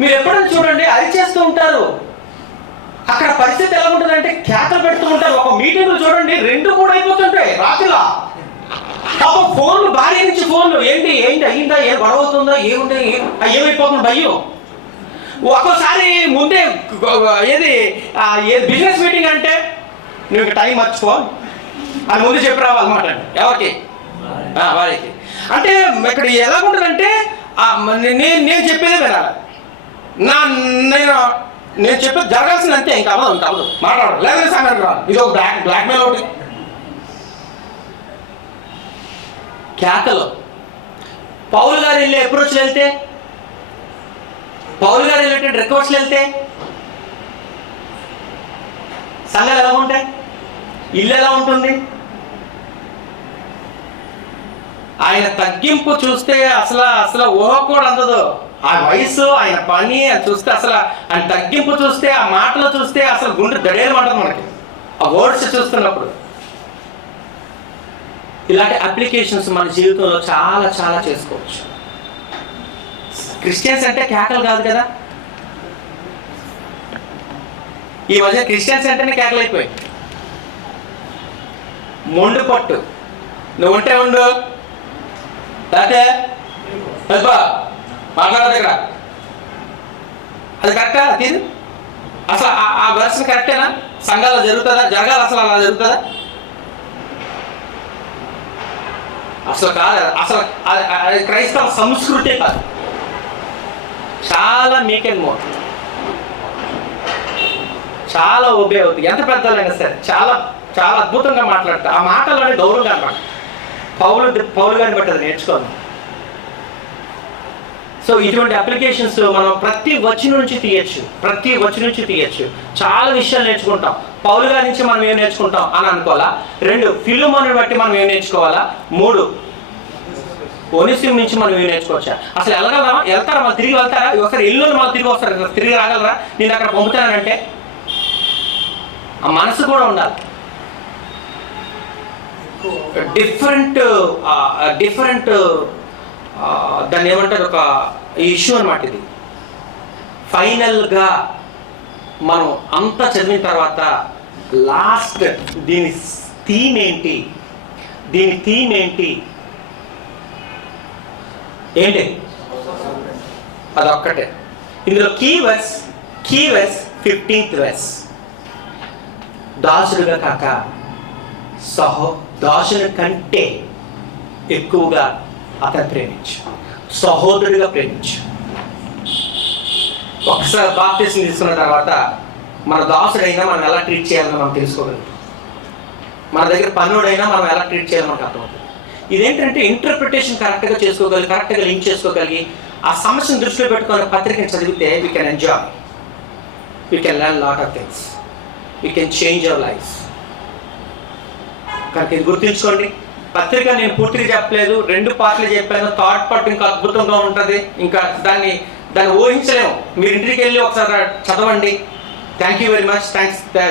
మీరు ఎప్పుడైనా చూడండి, అరిచేస్తూ ఉంటారు. అక్కడ పరిస్థితి ఎలా ఉంటుందంటే కేకలు పెడుతూ ఉంటారు. ఒక మీటింగ్లు చూడండి 2 కూడా అయిపోతుంటాయి రాత్రిలా. పాపం ఫోన్లు, భార్య నుంచి ఫోన్లు, ఏంటి అయ్యిందా, ఏం గొడవ అవుతుందా, ఏమైపోతుంది భయం. ఒక్కోసారి ముందే ఏది బిజినెస్ మీటింగ్ అంటే నువ్వు టైం మర్చిపో అది ముందు చెప్పి రావాలన్నమాట. ఎవరికి? వారికి. అంటే ఇక్కడ ఎలా ఉంటుందంటే నేను చెప్పేదే వినాలి. నేను చెప్పేది జరగాల్సింది అంతే, ఇంకా అవ్వదు మాట్లాడదు. లేదా సంగతి రాదు. ఇది ఒక బ్లాక్మెయిల్ ఒకటి. కేకలు. పౌలు గారు వెళ్ళే అప్రోచ్లు వెళ్తే, పౌలు గారు వెళ్ళేటువంటి రిక్వెస్ట్లు వెళ్తే సంఘాలు ఎలా ఉంటాయి, ఇల్లు ఎలా ఉంటుంది? ఆయన తగ్గింపు చూస్తే అసలు ఊహ కూడా అందదు. ఆ వయసు, ఆయన పని చూస్తే, అసలు ఆయన తగ్గింపు చూస్తే, ఆ మాటలు చూస్తే అసలు గుండె దడేలు ఉంటుంది మనకి ఆ వర్డ్స్ చూస్తున్నప్పుడు. ఇలాంటి అప్లికేషన్స్ మన జీవితంలో చాలా చాలా చేసుకోవచ్చు. క్రిస్టియన్స్ అంటే కేకలు కాదు కదా. ఈ మధ్య క్రిస్టియన్స్ అంటేనే కేకలు అయిపోయి. మొండు పట్టు, నువ్వు ఉంటే ఉండు, లేకపోతే మాట్లాడదు ఇక్కడ. అది కరెక్టా? తీరు అసలు ఆ వెర్షన్ కరెక్టేనా? సంఘాల్లో జరుగుతుందా? జరగాలి అసలు అలా జరుగుతుందా? అసలు కాదు. అసలు క్రైస్తవ సంస్కృతే కాదు. చాలా మీక్ అండ్ మోర్, చాలా ఒబే అవుతుంది. ఎంత పెద్దలైనా సరే చాలా చాలా అద్భుతంగా మాట్లాడతారు. ఆ మాటలోనే గౌరవంగా అనమాట. పౌలు గారిని బట్టి అది నేర్చుకోవాలి. సో ఇటువంటి అప్లికేషన్స్ మనం ప్రతి వచనం నుంచి తీయచ్చు. చాలా విషయాలు నేర్చుకుంటాం. పౌలు గారి నుంచి మనం ఏం నేర్చుకుంటాం అని అనుకోవాలా. 2 ఫిలోమోనుని బట్టి మనం ఏం నేర్చుకోవాలా. 3 ఒనేసిము నుంచి మనం ఏం నేర్చుకోవచ్చా. అసలు వెళ్తారా మళ్ళీ తిరిగి వెళ్తారా? ఒకసారి ఎల్లు మళ్ళీ తిరిగి వస్తారు, తిరిగి రాగలరా? నేను అక్కడ పంపుతానంటే ఆ మనసు కూడా ఉండాలి. డిఫరెంట్ దాన్ని ఏమంటారు, ఒక ఇష్యూ అనమాట ఇది. ఫైనల్గా మనం అంతా చదివిన తర్వాత లాస్ట్ దీని థీమ్ ఏంటి అదొక్కటే. ఇందులో కీ వర్స్ 15th verse. దాసుడుగా కాక దాసుని కంటే ఎక్కువగా అతను ప్రేమించు, సహోదరుడిగా ప్రేమించు. ఒకసారి బాప్తిసం తీసుకున్న తర్వాత మన దాసుడైనా మనం ఎలా ట్రీట్ చేయాలని మనం తెలుసుకోగలుగుతాం. మన దగ్గర పన్నుడైనా మనం ఎలా ట్రీట్ చేయాలో మనకు అర్థమవుతుంది. ఇదేంటంటే ఇంటర్ప్రిటేషన్ కరెక్ట్గా చేసుకోగలిగి, కరెక్ట్గా లింక్ చేసుకోగలిగి, ఆ సమస్యను దృష్టిలో పెట్టుకుని పత్రికను చదివితే we can enjoy, we can learn lot of things, we can change our life. కనుక ఇది గుర్తుంచుకోండి. పత్రిక నేను పూర్తిగా చెప్పలేదు, 2 పార్ట్లు చెప్పాను. థర్డ్ పార్ట్ ఇంకా అద్భుతంగా ఉంటుంది, ఇంకా దాన్ని ఊహించలేము. మీరు ఇంటికి వెళ్ళి ఒకసారి చదవండి. Thank you very much.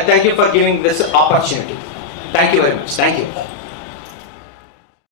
Thank you for giving this opportunity. Thank you very much. Thank you.